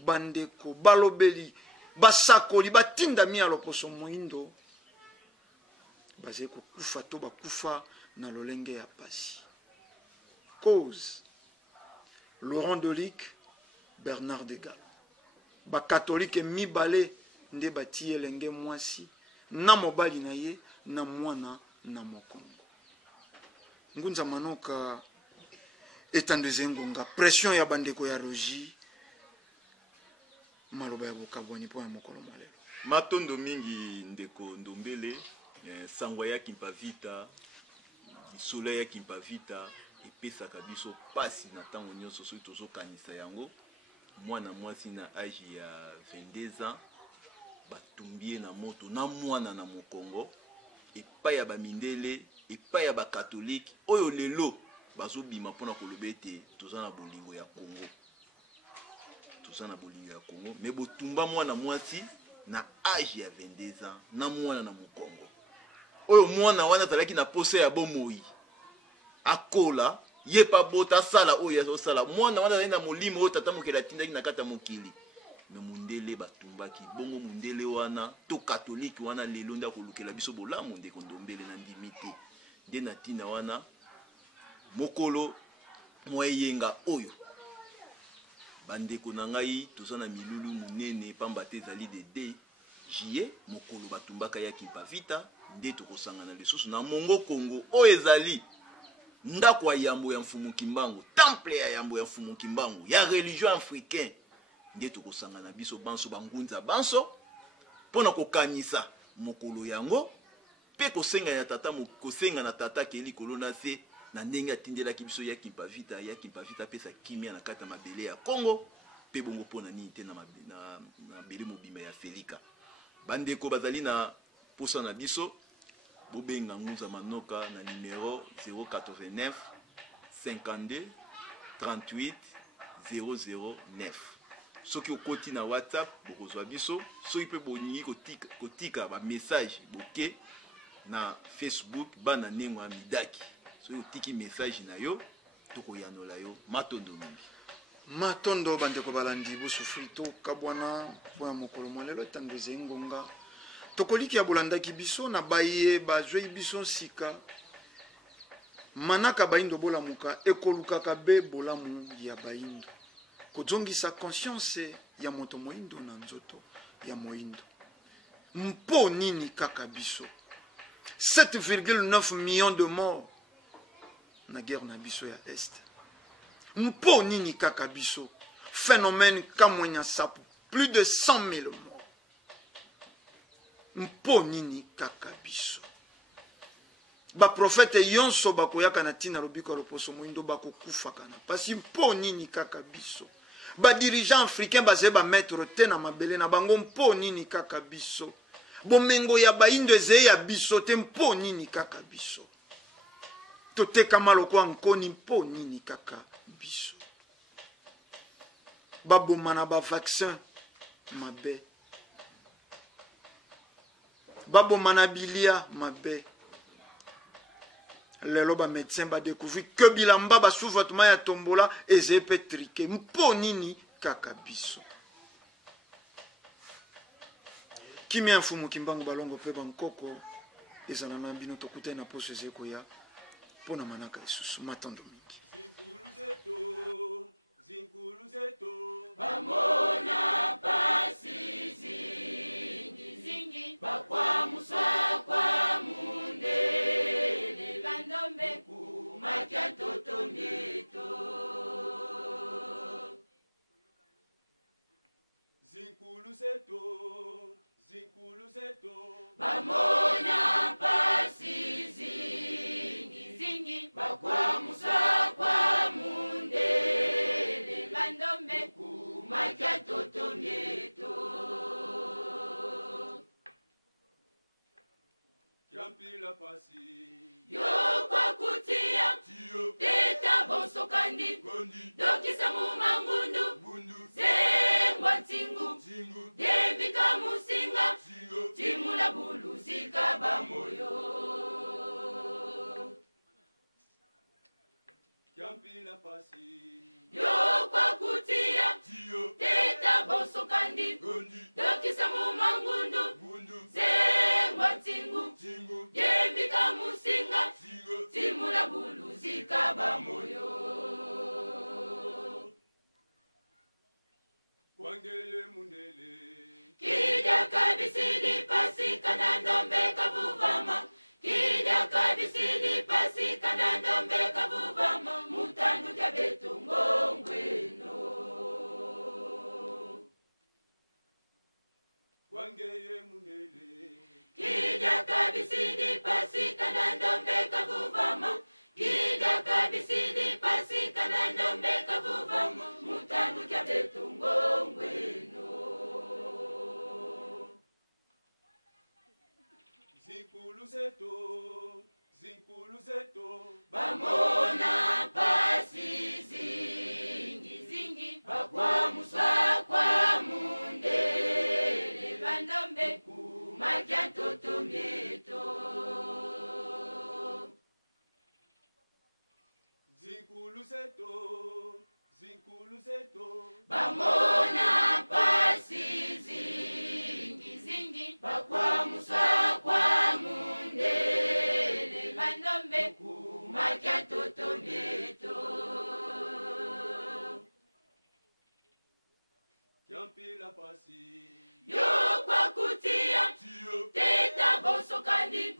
bandeko balobeli basakoli batindami ya loposo moindo bazali kokufa to bakufa na lolenge ya pasi cause Laurent Dolic, Bernard de Gallo bakatolike mibale nde batie elenge mwasi na mobali na ye na mwana na mokongo ngunza manoka etandeze ngonga pression ya bandeko ya rogi maloba ya bokabwani mpo ya mokolo malelo matondo mingi ndeko ndombele sangwa yaki mpavita soleil yaki mpavita epesaka biso pasi na ntango nyonso soki tozokanisa yango mwana mwasi na age ya 22 ans batumbie na moto na mwana na mokongo epai ya bamindele epai ya bakatolike oyo lelo bazobima mpona koloba ete toza na bolingo ya Congo me botumba mwana mwasi na age ya 22 ans na mwana na mokongo oyo mwana wana azalaki na posa ya bomoi akola ye pa bota sala oyo azosala mwana wana azali na molimo oyo tata mokili atindaki na kati ya mokili me mundele batumbaki bongo mundele wana to katolike wana lelo nde akolukela biso bolamu ndeko ndombele na ndimi te nde na ntina wana mokolo mwa eyenga oyo bandeko na ngai toza na milulu munene pamba te ezali de juillet mokolo batumbaka yaki mpavita nde tokosangana lisusu na mongo Congo oyo ezali ndako ya yambo ya mfumu Kimbangu temple ya yambo ya mfumu Kimbangu ya religion africain nde tokosangana biso banso bangunza banso mpona kokanisa mokolo yango mpe kosenga na tata keli kolona se na ndenge atindelaki biso yaki mpavita pesa kimia na kati ya mabele ya Congo mpe bongo mpona nini te na bele mobima ya Felika bandeko bazali na posa na biso bobenga ngunza manoka na numero 089 52 38 009 soki okoti na WhatsApp bokozwa biso soki mpe boningi kotika ba message boke na Facebook bana nengo ya midaki soki otiki message na yo tokoyanola yo matondo mingi matondo bandeko balandi bosufi tokabwana mpo ya mokolo molelo etandeze ngonga tokoliki ya bolandaki biso na baye bazwei biso sika manaka baindo bolamuka ekolukaka be bolamu ya baindo kozongisa conscience ya moto moindo na nzoto ya moindo mpo nini kaka biso 7,9 millions de morts na guerre na biso ya est mpo nini kaka biso phénomène kamwenya sapu plus de 100 000 morts mpo nini kaka biso baprofete yonso bakoyaka na ntina lobiko ya loposo moindo bakokufaka na pasi mpo nini kaka biso badirigant africain bazali bametre te na mabele na bango mpo nini kaka biso bomengo ya baindo ezali ya biso te mpo nini kaka biso totekama lokola nkoni mpo nini kaka biso baboma na bavaccin mabe baboma na bilia mabe lelo bamédecin badécouvrir que bilamba basouvatement ya tombola ezali mpe trike mpo nini kaka biso kimia mfumu Kimbangu balongo mpe bankoko ezala na bino tokutani na poso ezali koya mpona manaka lisusu matando mingi. Zinkulu zetu bamona pasi zingi bakwa muswa kwa mundele bandombe kumakia toto mieto. Zinkulu zetu bamona pasi zingi bakwa muswa kwa mundele bandombe kumakia toto mieto. Kiampila pasi yo kwa kutia teta bonsokandi dokisa mumangundu zengwa ntingu dembika musinga timula buluzika bamoyo. Kiampila pasi yo kwa kutia teta bonsokandi dokisa mumangundu zengwa ntingu dembika musinga timula buluzika bamoyo. Wangele mundele Kija kabisidi pasi kanandombe kavuvama. Kija kabisidi pasi kanandombe kavuvama. Mutandu kya betu ngongweno. Wangele mundele Kija kabisidi pasi kanandombe kavuvama. Kija kabisidi pasi kanandombe kavuvama. Mutandu kya betu ngongweno. Zinkulu zetu bamona pasi zingi bakwa muswa kwa mundele bandombe kumakia toto mieto. Zinkulu zetu bamona pasi zingi bakwa muswa kwa mundele bandombe kumakia toto mieto. Kiampila pasi yo kwa kutia teta bonsokandi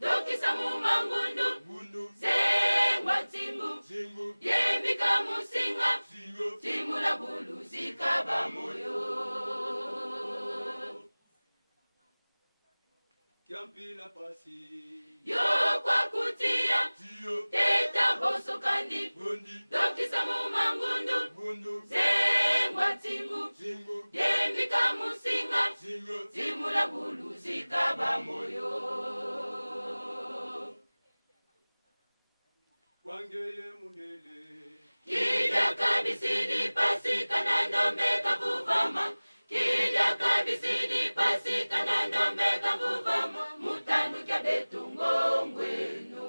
dokisa mumangundu zengwa ntingu yembika musinga timula buluzika bamoyo. Kiampila pasi yo kwa kutia teta bonsokandi dokisa mumangundu zengwa ntingu yembika musinga timula buluzika bamoyo. Wangele mundele Kija kabisidi pasi kanandombe kavuvama. Kija kabisidi pasi kanandombe kavuvama. Mutandu kya betu ngongweno.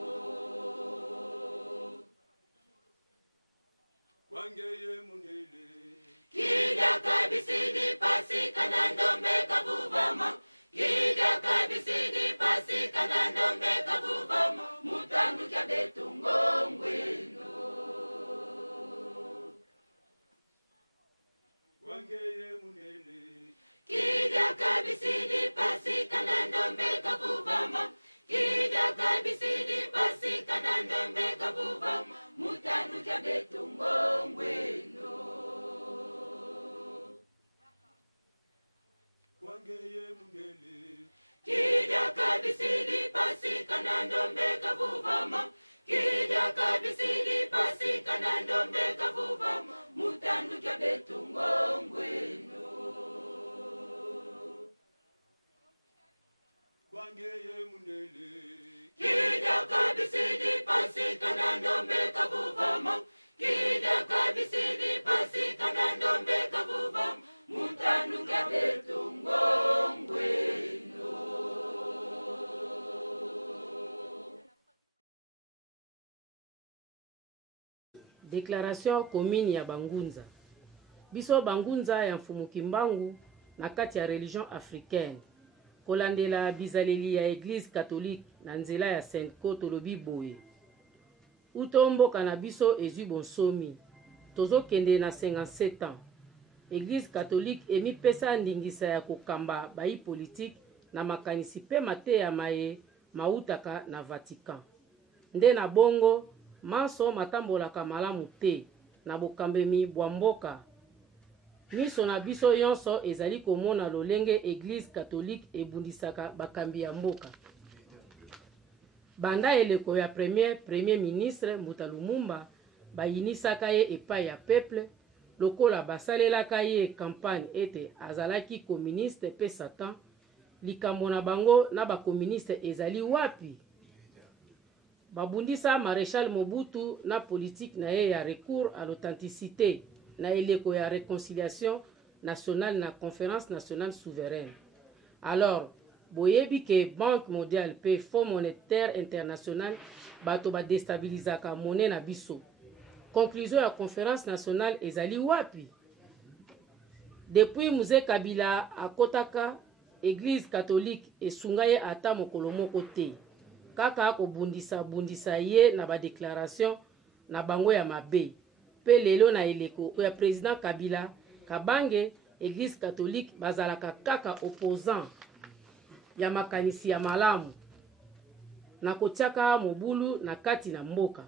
Wangele mundele Kija kabisidi pasi kanandombe kavuvama. Kija kabisidi pasi kanandombe kavuvama. Mutandu kya betu ngongweno. Wangele mundele Kija kabisidi pasi kanandombe kavuvama. Kija kabisidi pasi kanandombe kavuvama. Mutandu kya betu ngongweno. Wangele mundele Kija kabisidi pasi kanandombe kavuvama. Kija kabisidi pasi kanandombe kavuvama. Mutandu kya betu ngongweno. Wangele mundele Kija kabisidi pasi kanandombe kavuvama. Kija kabisidi pasi kanandombe kavuvama. Mutandu kya betu ngongweno. Déclaration commune ya Bangunza. Biso Bangunza ya mfumu Kimbangu na kati ya religion africaine. Kolandela bizaleli ya Église catholique na nzela ya Saint Côte tolobi boye. uto mboka na biso ezwi bonsomi tozokende na 57 ans. Église catholique emipesa ndingisa ya kokamba bayi politique na makanisi pe mateya maye mautaka na Vatican. Nde na bongo maso matambolaka malamu te na bokambemi bwa mboka. Miso na biso yonso ezali komona lolenge Église catholique ebundisaka bakambi ya mboka. Banda eleko ya premier ministre Mbuta Lumumba bayinisaka ye epai ya peuple lokola basalelaka ye campagne ete azalaki communiste pe Satan. Likambo na bango na bakomuniste ezali wapi? Babundisa Maréchal Mobutu na politique na ye ya recours à l'authenticité na eleko ya réconciliation nationale na conférence nationale souveraine. Alors boyebi ke Banque mondiale pe Fonds monétaire international bato ba déstabilisaka monnaie na biso. Conclusion ya conférence nationale ezali wapi? Depuis Mzee Kabila akotaka Église catholique esunga ye ata mokolo moko te. Kaka bundisa ye na ba déclaration na bango ya mabe. Pe lelo na eleko ya président Kabila Kabange Église catholique bazalaka kaka opposant ya makanisi ya malamu na kotiaka mobulu na kati na mboka.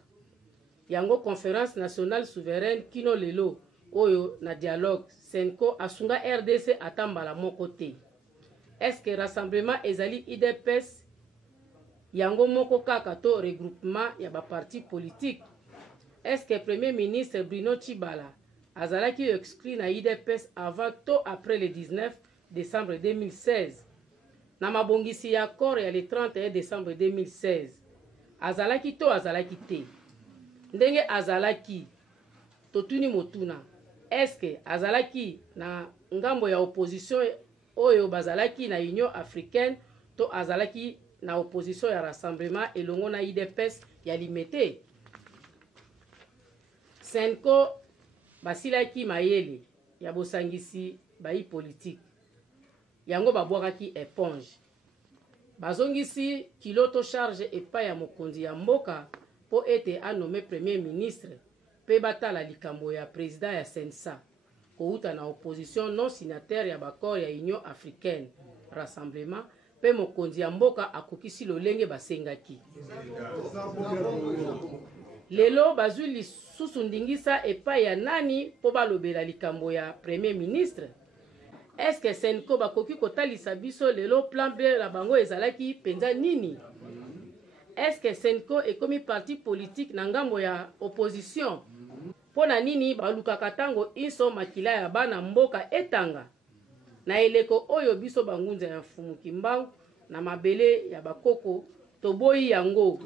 Yango conférence nationale souveraine kino lelo oyo na dialogue Senko asunga RDC atambala moko te. Est-ce que rassemblement ezali IDPS yango moko kaka to regroupement ya ba parti politique? Est-ce que premier ministre Bruno Tshibala azalaki exclu na IDPS avant to après le 19 décembre 2016? Na mabongisi ya accord ya le 31 décembre 2016 azalaki to azalaki te? Ndenge azalaki totuni motuna, est-ce que azalaki na ngambo ya opposition oyo bazalaki na Union africaine to azalaki na opposition ya rassemblement elongo na IDPS ya limité? Senko basilaki mayele ya bosangisi bayi politique yango babwakaki éponge bazongisi kiloto charge epai ya mokonzi ya mboka po ete anome premier ministre pe batala likambo ya président ya Sensa kouta na opposition non signataire ya bakor ya Union africaine rassemblement pe mokonzi ya mboka akokisi lolenge basengaki. Lelo bazwi lisusu ndingisa epai ya nani po balobela likambo ya premier ministre? Est-ce que Senko bakoki kotalisa biso lelo plan B la bango ezalaki penza nini? Est-ce que Senko ekomi parti politique na ngambo ya opposition? Pona nini balukaka tango iso makila ya bana mboka etanga? Na eleko oyo biso bangunza ya Mfumu Kimbangu na mabele ya bakoko toboyi yango.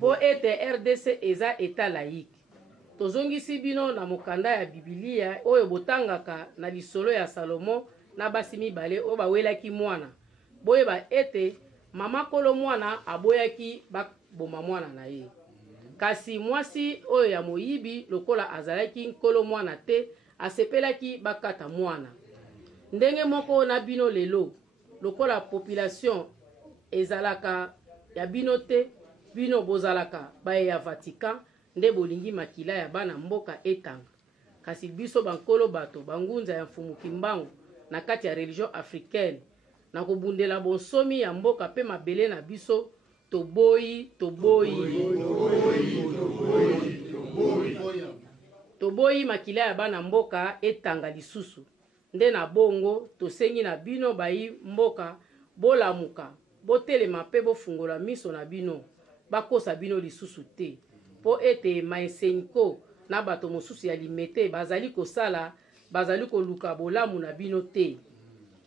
Po ete RDC eza eta laïque. Tozongisi bino na mokanda ya Biblia oyo botangaka na lisolo ya Salomo na basi mibale oyo bawelaki mwana. Boyeba ete mama kolo mwana aboyaki bakboma mwana na ye. Kasi mwasi oyo ya moyibi lokola azalaki nkolo mwana te asepelaki bakata mwana. Ndenge moko na bino lelo lokola population ezalaka ya bino te bino bozalaka baye ya Vatican nde bolingi makila ya bana mboka etanga. Kasi biso bankolo bato bangunza ya Mfumu Kimbangu na kati ya religion africaine na kobundela bonsomi ya mboka pe mabele na biso toboyi makila ya bana mboka etanga lisusu. Nde na bongo tosengi na bino bayi mboka bolamuka botelema pe bofungola miso na bino bakosa bino lisusu te po ete maeseniko na bato mosusu ya limete bazali kosala bazali koluka bolamu na bino te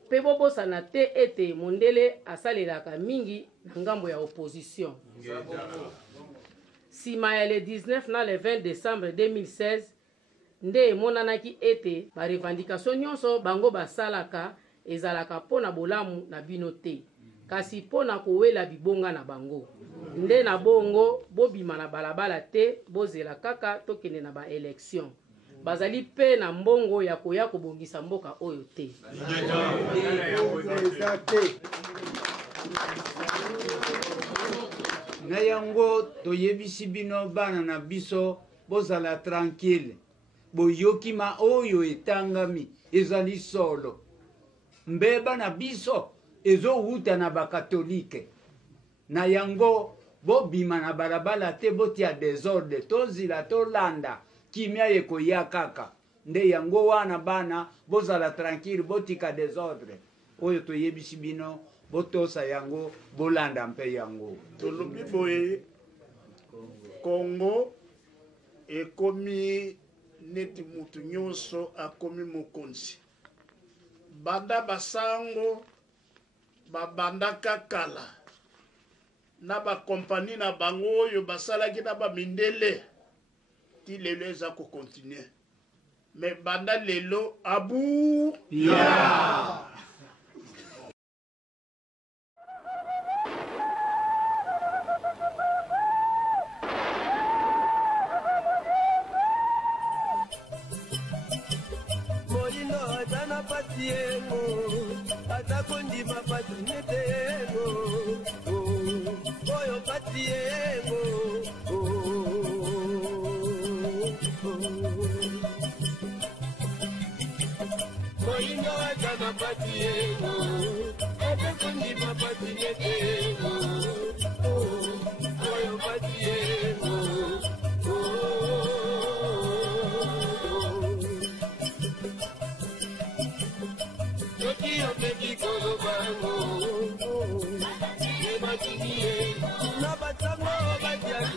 pe bobosana te ete mondele asalelaka mingi na ngambo ya opposition. Sima ya le 19 na le 20 décembre 2016 nde emonanaki ete barevendication nyonso bango basalaka ezalaka pona bolamu na bino te kasi pona kowela bibonga na bango. Nde na bongo bobima na balabala te bozela kaka tokende na ba élection. Bazali pe na mbongo ya koya kobongisa mboka oyo te. na yango toyebisi bino bana na biso bozala tranquille boyokima oyo etangami ezali solo mbeba na biso ezowuta na bakatolike na yango bobima na balabala te botia desordre tozila tolanda kimia ekoya kaka nde yango wana bana bozala tranquille botika desordre oyo toyebisi bino botosa yango bolanda mpe yango tolobi boye Congo ekomi neti mutu nyonso akomi mokonzi banda basango babandaka kala na bakompani na bango oyo basalaki na bamindele ti lelo eza kokontinue me banda lelo abu ya Nabatango batia